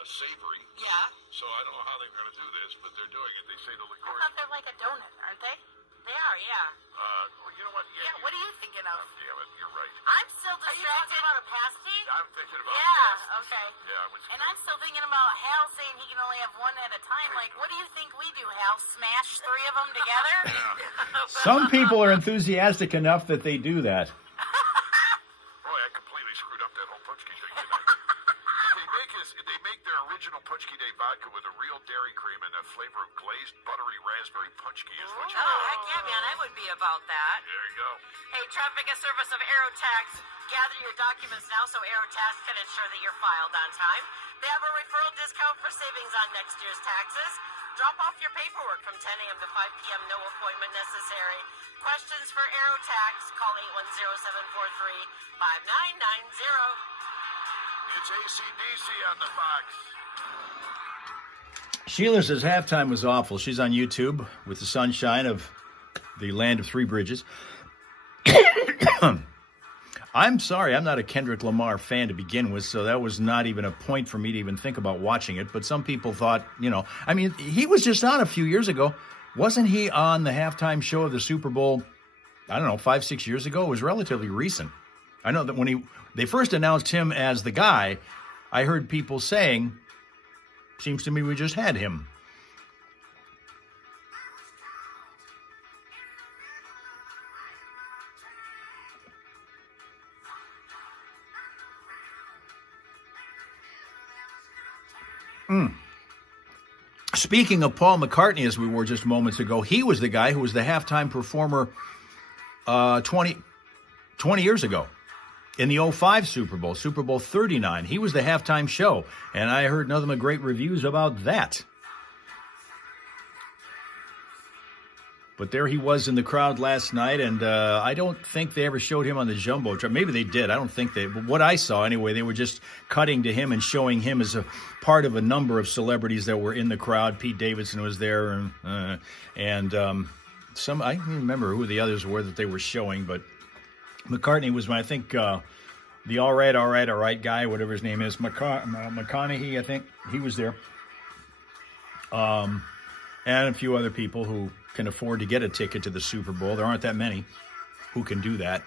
savory. Yeah. So I don't know how they're going to do this, but they're doing it. They say the I liqueur. thought they're like a donut, aren't they? They are, yeah. Well, you know what? Yeah, what are you thinking of? Damn it, you're right. I'm still Are you distracted. talking about a pasty? I'm thinking about Yeah, that. okay. Yeah, I was. And I'm still thinking about Hal saying he can only have one at a time. Like, what do you think we do, Hal? Smash 3 of them together? Some people are enthusiastic enough that they do that. Boy, I completely screwed up that whole Punchki thing, didn't I? What they make their original Punchki Day vodka with a real dairy cream and a flavor of glazed buttery raspberry Punchki is what you Oh, heck yeah, man. I would be about that. There you go. Hey, traffic a service of Aerotax. Gather your documents now so Aerotax can ensure that you're filed on time. They have a referral discount for savings on next year's taxes. Drop off your paperwork from 10 a.m. to 5 p.m. No appointment necessary. Questions for Aerotax? Call 810-743-5990. It's AC/DC on the box. Sheila says halftime was awful. She's on YouTube with the sunshine of the land of three bridges. I'm sorry, I'm not a Kendrick Lamar fan to begin with, so that was not even a point for me to even think about watching it. But some people thought, he was just on a few years ago. Wasn't he on the halftime show of the Super Bowl, 5-6 years ago? It was relatively recent. I know that when they first announced him as the guy, I heard people saying, seems to me we just had him. Speaking of Paul McCartney, as we were just moments ago, he was the guy who was the halftime performer 20 years ago. In the 05 Super Bowl, Super Bowl 39, he was the halftime show, and I heard nothing but great reviews about that. But there he was in the crowd last night, and I don't think they ever showed him on the Jumbotron. Maybe they did. I don't think they. But what I saw, anyway, they were just cutting to him and showing him as a part of a number of celebrities that were in the crowd. Pete Davidson was there, and some. I don't even remember who the others were that they were showing, but McCartney was, I think, the all right guy, whatever his name is, McConaughey, I think, he was there. And a few other people who can afford to get a ticket to the Super Bowl. There aren't that many who can do that.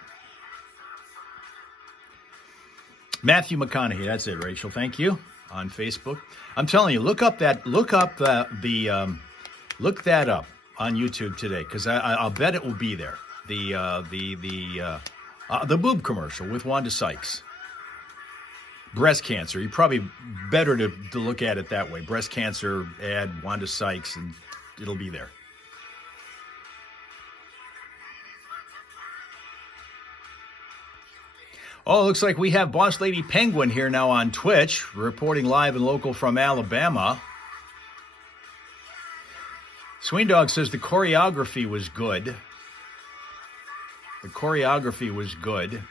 Matthew McConaughey, that's it, Rachel. Thank you. On Facebook. I'm telling you, look that up on YouTube today, because I'll bet it will be there. The boob commercial with Wanda Sykes. Breast cancer. You probably better to look at it that way. Breast cancer ad, Wanda Sykes, and it'll be there. Oh, it looks like we have Boss Lady Penguin here now on Twitch, reporting live and local from Alabama. Sween Dog says the choreography was good. The choreography was good.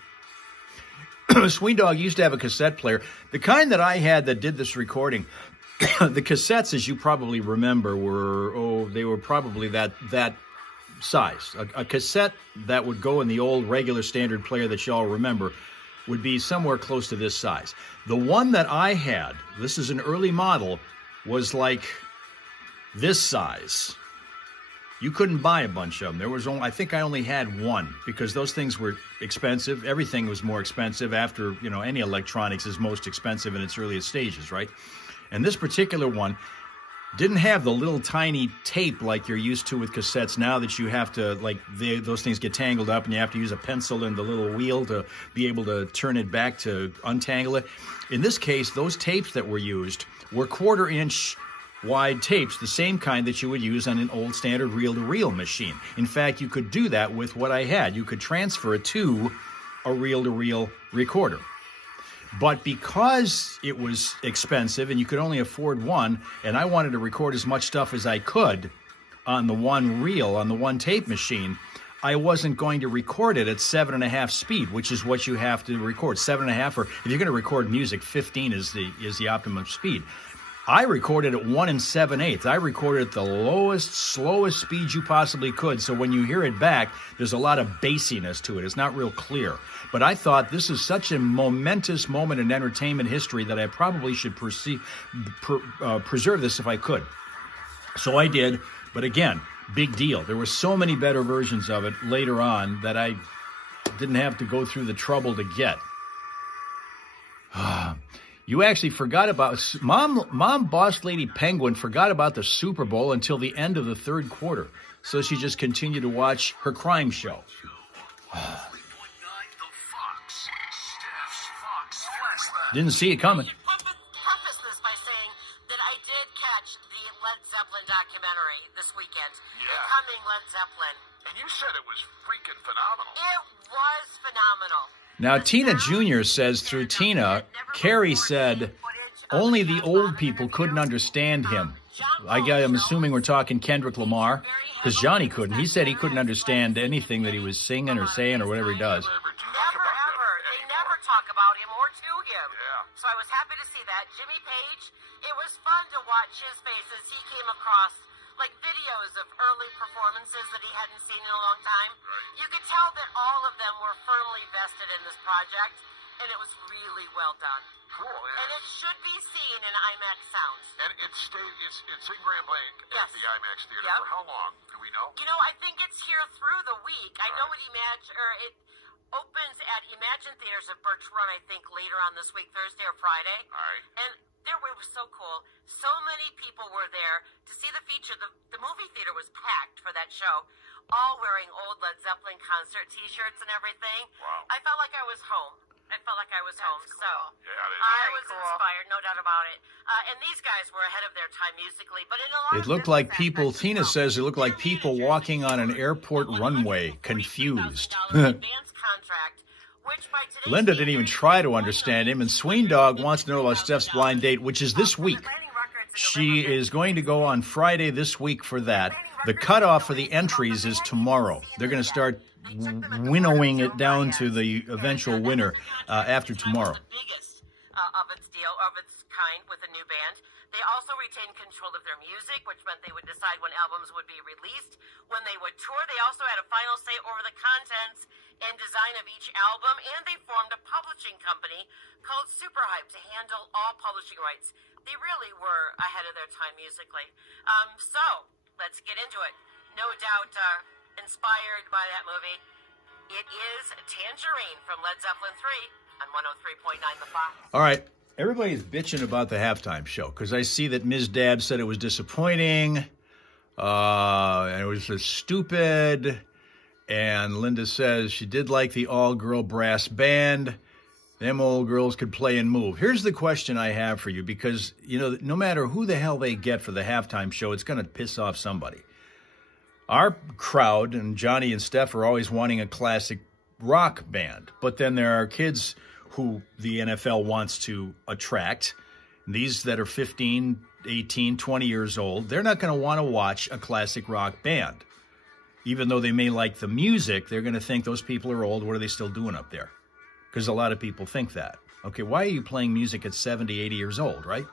Sween Dog used to have a cassette player. The kind that I had that did this recording, the cassettes, as you probably remember, were probably that size. A cassette that would go in the old regular standard player that y'all remember would be somewhere close to this size. The one that I had, this is an early model, was like this size. You couldn't buy a bunch of them. There was only, I think I only had one, because those things were expensive. Everything was more expensive after, any electronics is most expensive in its earliest stages, right? And this particular one didn't have the little tiny tape like you're used to with cassettes now, that you have to, those things get tangled up and you have to use a pencil and the little wheel to be able to turn it back to untangle it. In this case, those tapes that were used were 1/4-inch wide tapes, the same kind that you would use on an old standard reel-to-reel machine. In fact, you could do that with what I had. You could transfer it to a reel-to-reel recorder. But because it was expensive and you could only afford one, and I wanted to record as much stuff as I could on the one reel, on the one tape machine, I wasn't going to record it at 7.5 speed, which is what you have to record. 7.5, or if you're going to record music, 15 is the optimum speed. I recorded at 1 7/8. I recorded at the lowest, slowest speed you possibly could. So when you hear it back, there's a lot of bassiness to it. It's not real clear. But I thought this is such a momentous moment in entertainment history that I probably should preserve this if I could. So I did. But again, big deal. There were so many better versions of it later on that I didn't have to go through the trouble to get. You actually forgot about Mom Boss Lady Penguin forgot about the Super Bowl until the end of the third quarter. So she just continued to watch her crime show. Didn't see it coming. Preface this by saying that I did catch the Led Zeppelin documentary this weekend. Yeah. Becoming Led Zeppelin. And you said it was freaking phenomenal. It was phenomenal. Now, Tina Jr. says through Tina, Carrie said only the old people couldn't understand him. I'm assuming we're talking Kendrick Lamar, because Johnny couldn't. He said he couldn't understand anything that he was singing or saying or whatever he does. Never, ever. They never talk about him or to him. Yeah. So I was happy to see that. Jimmy Page, it was fun to watch his face as he came across like videos of early performances that he hadn't seen in a long time. Right. You could tell that all of them were firmly vested in this project, and it was really well done. Cool. Yeah. And it should be seen in IMAX sound. And it's in Grand Lake Yes. at the IMAX Theater. Yep. For how long? Do we know? You know, I think it's here through the week. I know it opens at Imagine Theaters at Birch Run, I think, later on this week, Thursday or Friday. All right. And it was so cool. So many people were there to see the feature. The movie theater was packed for that show, all wearing old Led Zeppelin concert T-shirts and everything. Wow. I felt like I was home. Cool. So Yeah, that I is. was inspired, no doubt about it. And these guys were ahead of their time musically, but in a lot It of looked like people, Tina says, it looked like people walking on an airport runway, confused. advance contract, which by today's Linda didn't even try to understand him, and Sween Dog wants to know about Steph's blind date, which is this week. She is going to go on Friday this week for that. The cutoff for the entries is tomorrow. They're going to start winnowing it down to the eventual winner after tomorrow. The biggest of its kind with a new band. They also retained control of their music, which meant they would decide when albums would be released, when they would tour. They also had a final say over the contents and design of each album, and they formed a publishing company called Superhype to handle all publishing rights. They really were ahead of their time musically. So, let's get into it. No doubt inspired by that movie. It is Tangerine from Led Zeppelin 3 on 103.9 The Fox. All right. Everybody's bitching about the halftime show because I see that Ms. Dab said it was disappointing and it was just stupid. And Linda says she did like the all-girl brass band. Them old girls could play and move. Here's the question I have for you because, you know, no matter who the hell they get for the halftime show, it's going to piss off somebody. Our crowd, and Johnny and Steph, are always wanting a classic rock band. But then there are kids who the NFL wants to attract. These that are 15, 18, 20 years old, they're not going to want to watch a classic rock band. Even though they may like the music, they're going to think those people are old. What are they still doing up there? Because a lot of people think that. Okay, why are you playing music at 70, 80 years old, right?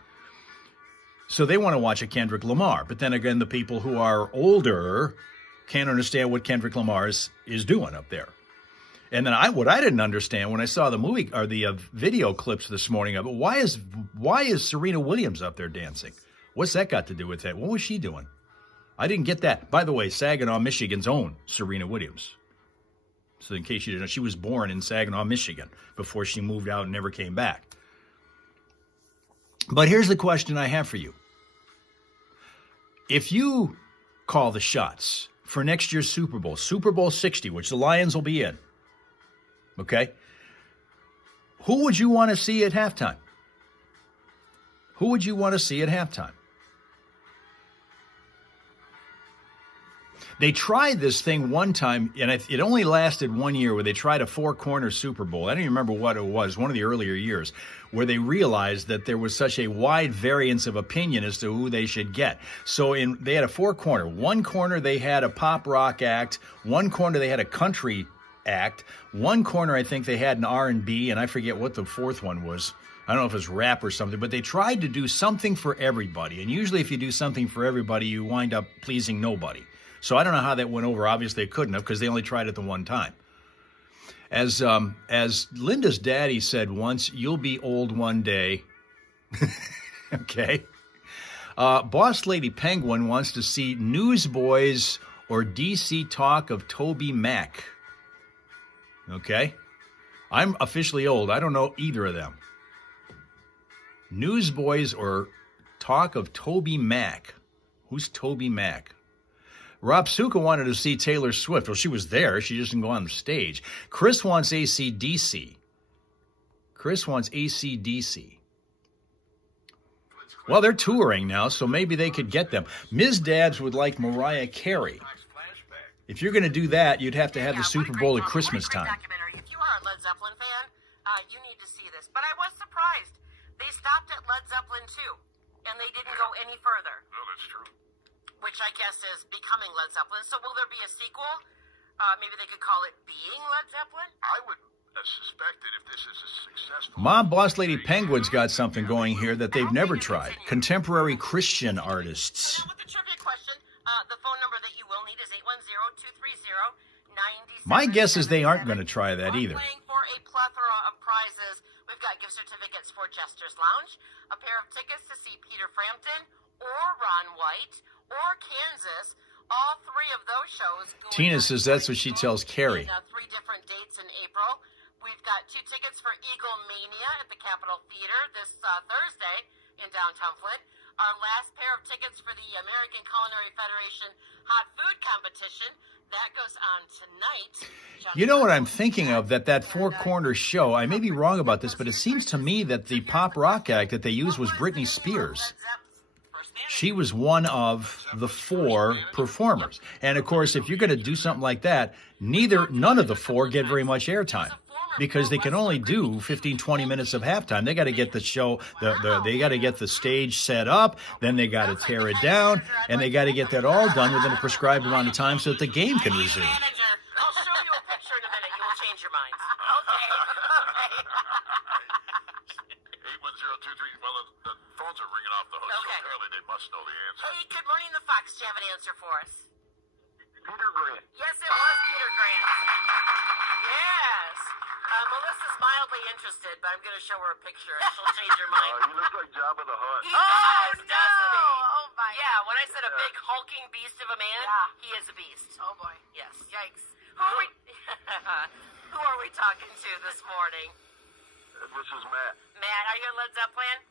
So they want to watch a Kendrick Lamar. But then again, the people who are older can't understand what Kendrick Lamar is doing up there. And then what I didn't understand when I saw the movie or the video clips this morning of it, why is Serena Williams up there dancing? What's that got to do with it? What was she doing? I didn't get that. By the way, Saginaw, Michigan's own Serena Williams. So in case you didn't know, she was born in Saginaw, Michigan before she moved out and never came back. But here's the question I have for you. If you call the shots for next year's Super Bowl, Super Bowl 60, which the Lions will be in, okay, who would you want to see at halftime? Who would you want to see at halftime? They tried this thing one time, and it only lasted 1 year, where they tried a four-corner Super Bowl. I don't even remember what it was, one of the earlier years, where they realized that there was such a wide variance of opinion as to who they should get. So they had a four-corner. One corner, they had a pop rock act. One corner, they had a country act. One corner, I think they had an R&B, and I forget what the fourth one was. I don't know if it was rap or something, but they tried to do something for everybody. And usually if you do something for everybody, you wind up pleasing nobody. So I don't know how that went over. Obviously, it couldn't have, because they only tried it the one time. As Linda's daddy said once, you'll be old one day. Okay. Boss Lady Penguin wants to see Newsboys or DC talk of Toby Mac. Okay. I'm officially old. I don't know either of them. Newsboys or talk of Toby Mac. Who's Toby Mac? Rob Suka wanted to see Taylor Swift. Well, she was there. She just didn't go on the stage. Chris wants AC/DC. Well, they're touring now, so maybe they could get them. Ms. Dads would like Mariah Carey. If you're going to do that, you'd have to have the Super Bowl at Christmas time. If you are a Led Zeppelin fan, you need to see this. But I was surprised. They stopped at Led Zeppelin 2, and they didn't go any further. No, that's true. Which I guess is becoming Led Zeppelin. So will there be a sequel? Maybe they could call it Being Led Zeppelin? I would suspect that if this is a successful... Mom Boss Lady Penguin's got something going here that they've never tried. Contemporary Christian artists. Now with the trivia question, the phone number that you will need is 810-230-97. My guess is they aren't going to try that either. Playing for a plethora of prizes. We've got gift certificates for Jester's Lounge, a pair of tickets to see Peter Frampton or Ron White or Kansas. All three of those shows. Tina says that's what she tells Carrie. 3 different dates in April. We've got 2 tickets for Eagle Mania at the Capitol Theater this Thursday in downtown Flint. Our last pair of tickets for the American Culinary Federation Hot Food Competition. That goes on tonight. You know what I'm thinking of, that four-corner show, I may be wrong about this, but it seems to me that the pop rock act that they used was Britney Spears. She was one of the 4 performers. And, of course, if you're going to do something like that, none of the 4 get very much airtime, because they can only do 15, 20 minutes of halftime. They got to get the show, they got to get the stage set up, then they got to tear it down, and they got to get that all done within a prescribed amount of time so that the game can resume. I'll show you a picture in a minute. You will change your minds. Okay. 810-230. Well, the phones are ringing off the hook, Okay. so apparently they must know the answer. Hey, good morning, the Fox. Do you have an answer for us? Peter Grant. Yes, it was Peter Grant. Yes. Melissa's mildly interested, but I'm going to show her a picture and she'll change her mind. He looks like Jabba the Hutt. He does, doesn't he? Oh my. Yeah, when I said a big hulking beast of a man, Yeah. he is a beast. Oh boy. Yes. Yikes. Who are we? Who are we talking to this morning? This is Matt. Matt, are you a Led Zeppelin?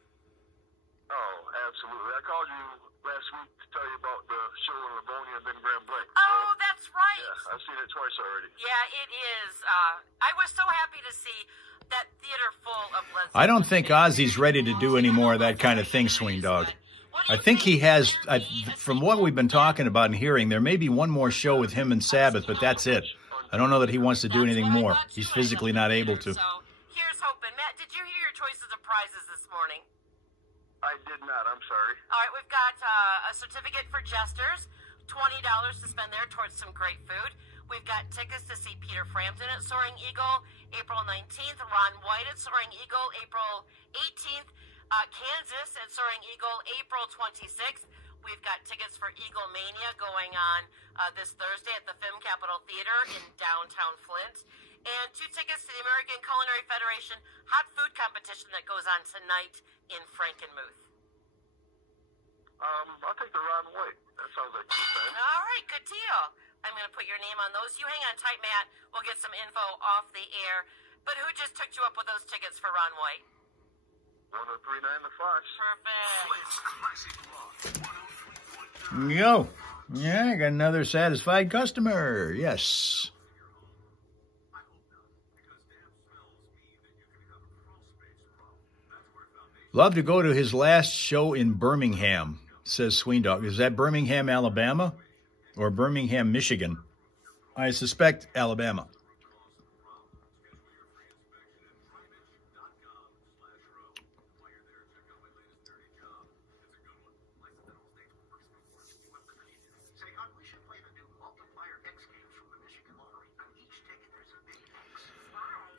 Oh, absolutely. I called you last week to tell you about the show in Livonia and then Grand Blanc. Oh, that's right. Yeah, I've seen it twice already. Yeah, it is. I was so happy to see that theater full of Led Zeppelin. I don't think Ozzy's ready to do any more of that kind of thing, Swing Dog. I think he has, from what we've been talking about and hearing, there may be one more show with him and Sabbath, but that's it. I don't know that he wants to do anything more. He's physically not able to. So here's hoping. Matt, did you hear your choices of prizes this morning? I did not. I'm sorry. All right, we've got a certificate for Jesters, $20 to spend there towards some great food. We've got tickets to see Peter Frampton at Soaring Eagle, April 19th. Ron White at Soaring Eagle, April 18th. Kansas at Soaring Eagle, April 26th. We've got tickets for Eagle Mania going on this Thursday at the Film Capitol Theater in downtown Flint. And 2 tickets to the American Culinary Federation Hot Food Competition that goes on tonight in Frankenmuth. I'll take the Ron White. That sounds like a good time. All right, good deal. I'm going to put your name on those. You hang on tight, Matt. We'll get some info off the air. But who just hooked you up with those tickets for Ron White? 1039 The Fox. Perfect. Go. Yeah, I got another satisfied customer. Yes. Love to go to his last show in Birmingham, says Sweendog. Is that Birmingham, Alabama? or Birmingham, Michigan. I suspect Alabama.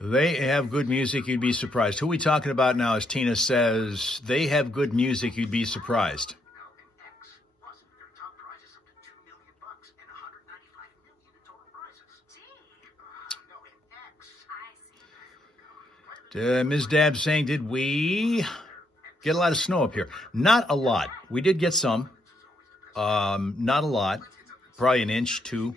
They have good music, you'd be surprised. Who are we talking about now, as Tina says? They have good music, you'd be surprised. Ms. Dab saying, did we get a lot of snow up here? Not a lot. We did get some. Not a lot. Probably an inch, 2.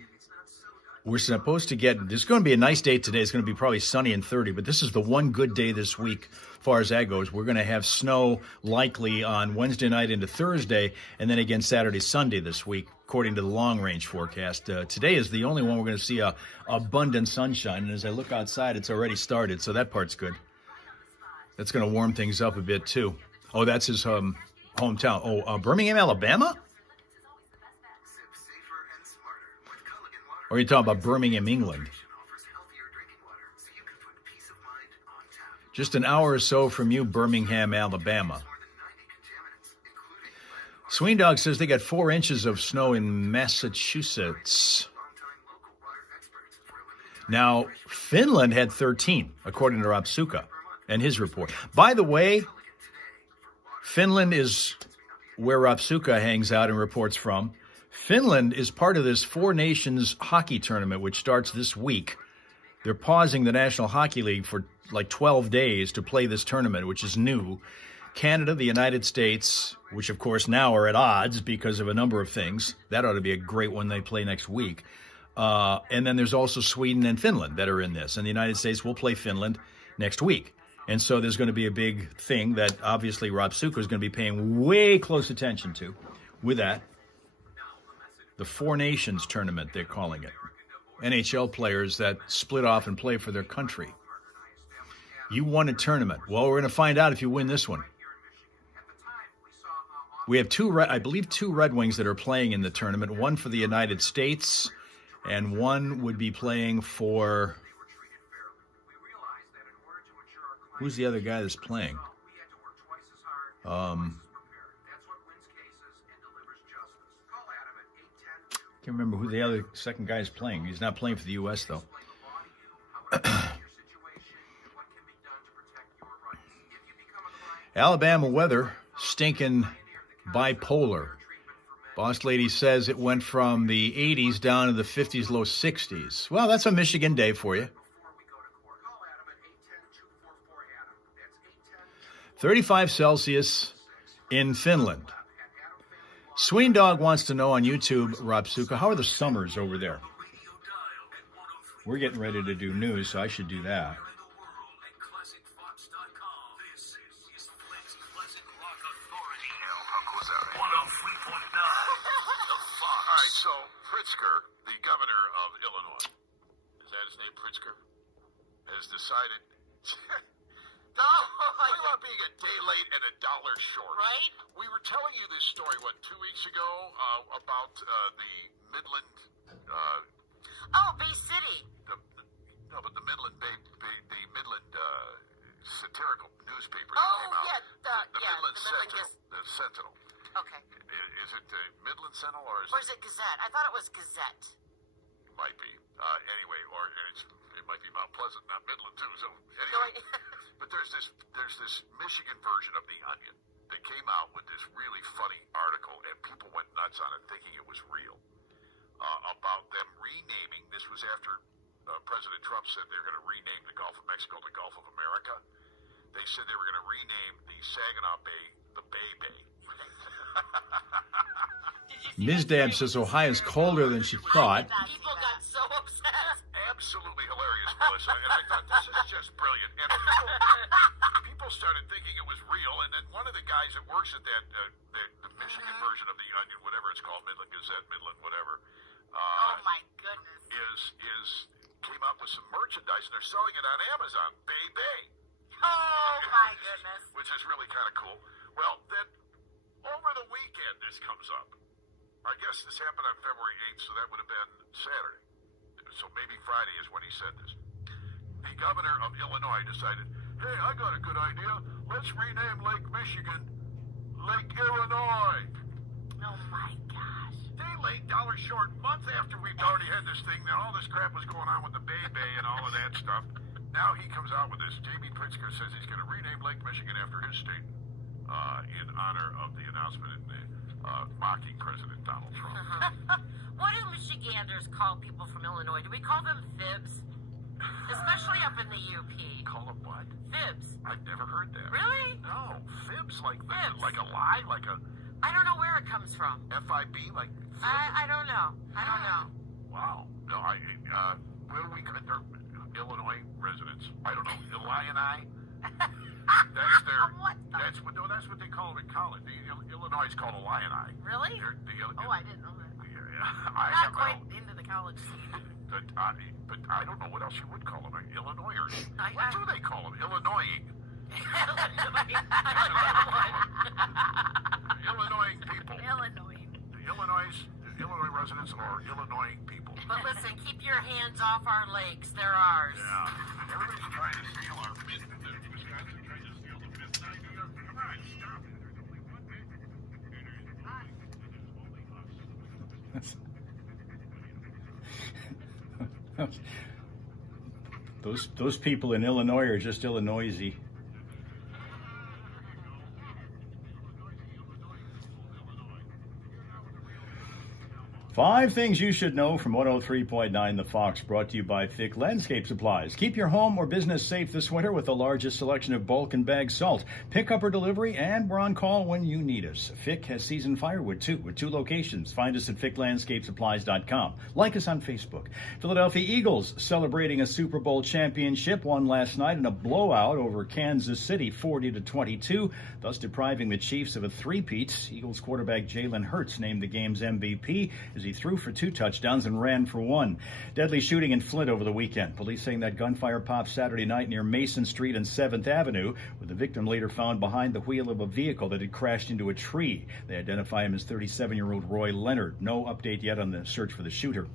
We're supposed to get, there's going to be a nice day today. It's going to be probably sunny and 30, but this is the one good day this week as far as that goes. We're going to have snow likely on Wednesday night into Thursday, and then again Saturday, Sunday this week, according to the long-range forecast. Today is the only one we're going to see abundant sunshine, and as I look outside, it's already started, so that part's good. That's going to warm things up a bit, too. Oh, that's his hometown. Oh, Birmingham, Alabama? Or are you talking about Birmingham, England? Just an hour or so from you, Birmingham, Alabama. Sweendog says they got 4 inches of snow in Massachusetts. Now, Finland had 13, according to Rapsuka and his report. By the way, Finland is where Rapsuka hangs out and reports from. Finland is part of this 4 Nations hockey tournament, which starts this week. They're pausing the National Hockey League for like 12 days to play this tournament, which is new. Canada, the United States, which of course now are at odds because of a number of things. That ought to be a great one they play next week. And then there's also Sweden and Finland that are in this. And the United States will play Finland next week. And so there's going to be a big thing that obviously Rapsuka is going to be paying way close attention to with that. The 4 Nations tournament, they're calling it. NHL players that split off and play for their country. You won a tournament. Well, we're going to find out if you win this one. We have 2 Red Wings that are playing in the tournament. One for the United States, and one would be playing for... Who's the other guy that's playing? Can't remember who the other second guy is playing. He's not playing for the U.S., though. Alabama weather, stinking bipolar. Boss lady says it went from the 80s down to the 50s, low 60s. Well, that's a Michigan day for you. 35 Celsius in Finland. Sweendog wants to know on YouTube, Rapsuka, how are the summers over there? We're getting ready to do news, so I should do that. All right, so Pritzker, the governor of Illinois, is that his name, Pritzker, has decided... Talk about being a day late and $1 short. Right? We were telling you this story, 2 weeks ago, about the Midland... Bay City. But the Midland the Midland satirical newspaper Oh, came out. yeah, the Midland the Midland Sentinel. The Sentinel. Okay. Is it the Midland Sentinel or is it Gazette? I thought it was Gazette. Might be. Anyway, it might be Mount Pleasant, not Midland too. So anyway, but there's this Michigan version of the Onion that came out with this really funny article, and people went nuts on it, thinking it was real. About them renaming. This was after President Trump said they're going to rename the Gulf of Mexico the Gulf of America. They said they were going to rename the Saginaw Bay the Bay Bay. Ms. Dab says Ohio's colder than she thought. People got so upset. Absolutely hilarious, Melissa. And I thought, this is just brilliant. And people started thinking it was real. And then one of the guys that works at that, the Michigan version of the Onion, whatever it's called, Midland Gazette, Midland, whatever. Oh my goodness. Came up with some merchandise, and they're selling it on Amazon. Bay Bay. Oh my goodness. Which is really kind of cool. Well, then over the weekend, this comes up. I guess this happened on February 8th, so that would have been Saturday. So maybe Friday is when he said this. The governor of Illinois decided, hey, I got a good idea. Let's rename Lake Michigan Lake Illinois. Oh my gosh. They laid dollars short months after we'd already had this thing. Now all this crap was going on with the Bay and all of that stuff. Now he comes out with this. J.B. Pritzker says he's going to rename Lake Michigan after his state in honor of the announcement in the mocking President Donald Trump. What do Michiganders call people from Illinois? Do we call them fibs? Especially up in the UP. Call them what? Fibs. I've never heard that. Really? No. Fibs like Fibs. like a lie? Like a I don't know where it comes from. F-I-B? Like fib? I don't know. I don't know. Wow. No, where do we cut their Illinois residents? I don't know. Illini? That's their. What the? That's what they call them in college. The Illinois is called Illini. Really? Oh, I didn't know that. I Not have quite into the college scene. but I don't know what else you would call them. Illinoisers. I- What do they call them? Illinois. Illinois people. Illinois. The Illinois residents are Illinois people. But listen, keep your hands off our lakes. They're ours. Yeah. Everybody's trying to steal our myth. Wisconsin trying to steal the myth. Come on, stop it. There's only one myth. Those people in Illinois are just Illinoisy. 5 things you should know from 103.9 The Fox, brought to you by Thick Landscape Supplies. Keep your home or business safe this winter with the largest selection of bulk and bag salt. Pick up or delivery, and we're on call when you need us. Fick has seasoned firewood, too, with 2 locations. Find us at ficklandscapesupplies.com. Like us on Facebook. Philadelphia Eagles celebrating a Super Bowl championship, won last night in a blowout over Kansas City, 40-22, thus depriving the Chiefs of a three-peat. Eagles quarterback Jalen Hurts named the game's MVP as he threw for 2 touchdowns and ran for 1. Deadly shooting in Flint over the weekend. Police saying that gunfire popped Saturday night near Mason Street and 7th Avenue, with the victim later found behind the wheel of a vehicle that had crashed into a tree. They identify him as 37-year-old Roy Leonard. No update yet on the search for the shooter.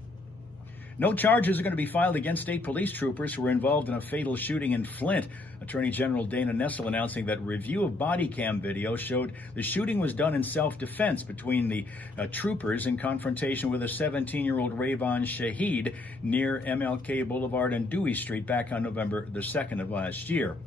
No charges are going to be filed against state police troopers who were involved in a fatal shooting in Flint. Attorney General Dana Nessel announcing that review of body cam video showed the shooting was done in self-defense between the troopers in confrontation with a 17-year-old Rayvon Shaheed near MLK Boulevard and Dewey Street back on November the 2nd of last year.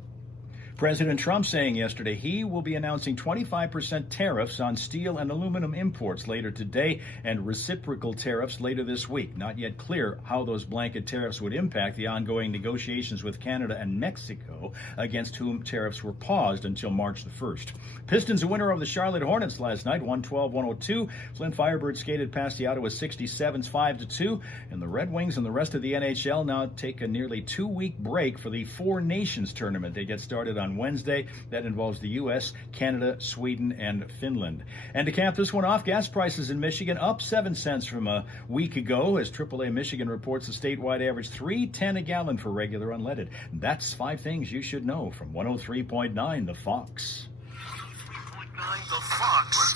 President Trump saying yesterday he will be announcing 25% tariffs on steel and aluminum imports later today and reciprocal tariffs later this week. Not yet clear how those blanket tariffs would impact the ongoing negotiations with Canada and Mexico, against whom tariffs were paused until March the 1st. Pistons a winner over the Charlotte Hornets last night, 112-102. Flint Firebirds skated past the Ottawa 67s 5-2. And the Red Wings and the rest of the NHL now take a nearly 2-week break for the Four Nations tournament. They get started on Wednesday. That involves the U.S., Canada, Sweden, and Finland. And to cap this one off, gas prices in Michigan up 7 cents from a week ago, as AAA Michigan reports a statewide average $3.10 a gallon for regular unleaded. That's 5 things you should know from 103.9 The Fox. The Fox.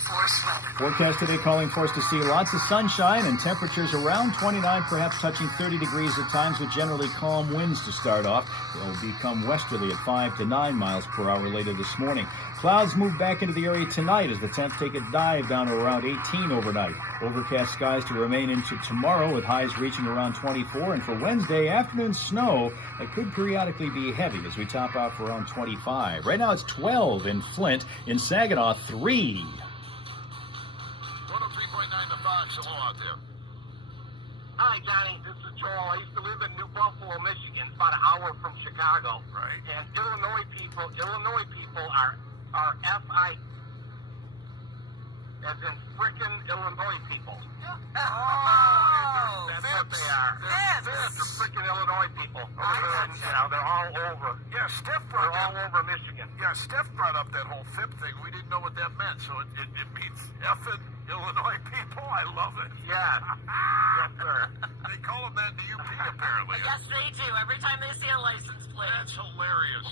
Forecast today calling for us to see lots of sunshine and temperatures around 29, perhaps touching 30 degrees at times, with generally calm winds to start off. They'll become westerly at 5 to 9 miles per hour later this morning. Clouds move back into the area tonight as the temps take a dive down to around 18 overnight. Overcast skies to remain into tomorrow with highs reaching around 24. And for Wednesday, afternoon snow that could periodically be heavy as we top out for around 25. Right now it's 12 in Flint. In Saginaw, 3. 103.9 The Fox. Hello out there. Hi, Johnny. This is Joel. I used to live in New Buffalo, Michigan, about an hour from Chicago. Right. And Illinois people are F-I, as in frickin' Illinois people. That's what they are. They're frickin' Illinois people. They're all over. Yeah, Steph They're all over Michigan. Yeah, Steph brought up that whole FIP thing. We didn't know what that meant, so it means effing Illinois people. I love it. Yes. Yes, sir. They call them that in the UP, apparently. Yes, they do. Every time they see a license plate. That's hilarious.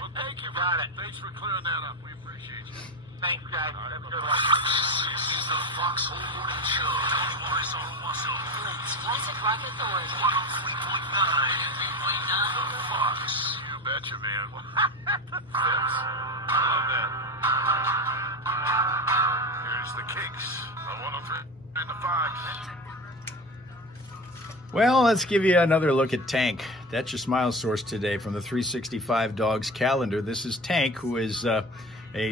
Well, thank you. Got it. Thanks for clearing that up. We appreciate you. Thanks, guys. Have a good one. This is the Foxhole Morning Show. Tony Morris on Wasso. Let's Classic Rock Authority. 103.9. The Fox. You betcha, man. Yes. I love that. Here's the Kinks on 103 and the Fox. Well, let's give you another look at Tank. That's your smile source today from the 365 Dogs calendar. This is Tank, who is a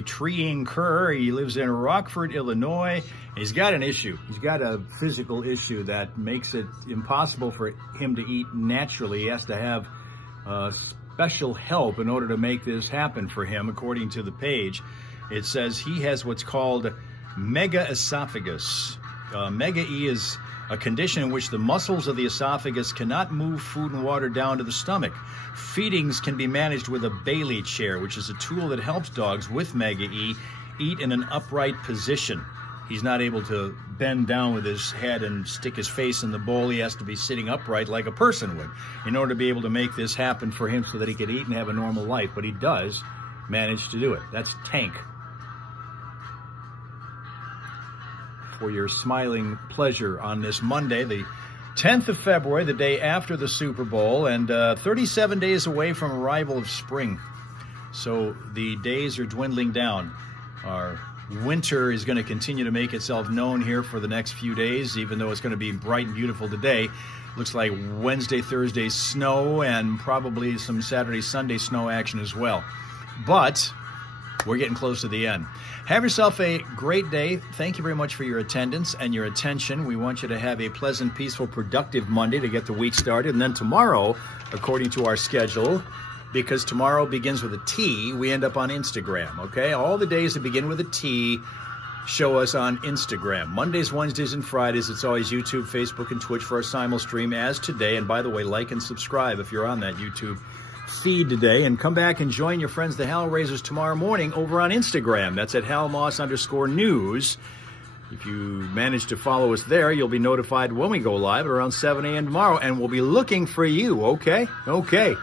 treeing cur. He lives in Rockford, Illinois. He's got an issue. He's got a physical issue that makes it impossible for him to eat naturally. He has to have special help in order to make this happen for him, according to the page. It says he has what's called mega esophagus. Mega E is a condition in which the muscles of the esophagus cannot move food and water down to the stomach. Feedings can be managed with a Bailey chair, which is a tool that helps dogs with Mega E eat in an upright position. He's not able to bend down with his head and stick his face in the bowl. He has to be sitting upright like a person would in order to be able to make this happen for him so that he could eat and have a normal life. But he does manage to do it. That's Tank. For your smiling pleasure on this Monday, the 10th of February, the day after the Super Bowl, and 37 days away from arrival of spring. So the days are dwindling down. Our winter is going to continue to make itself known here for the next few days, even though it's going to be bright and beautiful today. Looks like Wednesday, Thursday snow, and probably some Saturday, Sunday snow action as well. But we're getting close to the end. Have yourself a great day. Thank you very much for your attendance and your attention. We want you to have a pleasant, peaceful, productive Monday to get the week started. And then tomorrow, according to our schedule, because tomorrow begins with a T, we end up on Instagram, okay? All the days that begin with a T show us on Instagram. Mondays, Wednesdays, and Fridays, it's always YouTube, Facebook, and Twitch for our simul stream, as today. And by the way, like and subscribe if you're on that YouTube feed today, and come back and join your friends the Hellraisers tomorrow morning over on Instagram. That's at Hal Maas _news. If you manage to follow us there, you'll be notified when we go live at around 7 a.m. tomorrow, and we'll be looking for you, okay? Okay.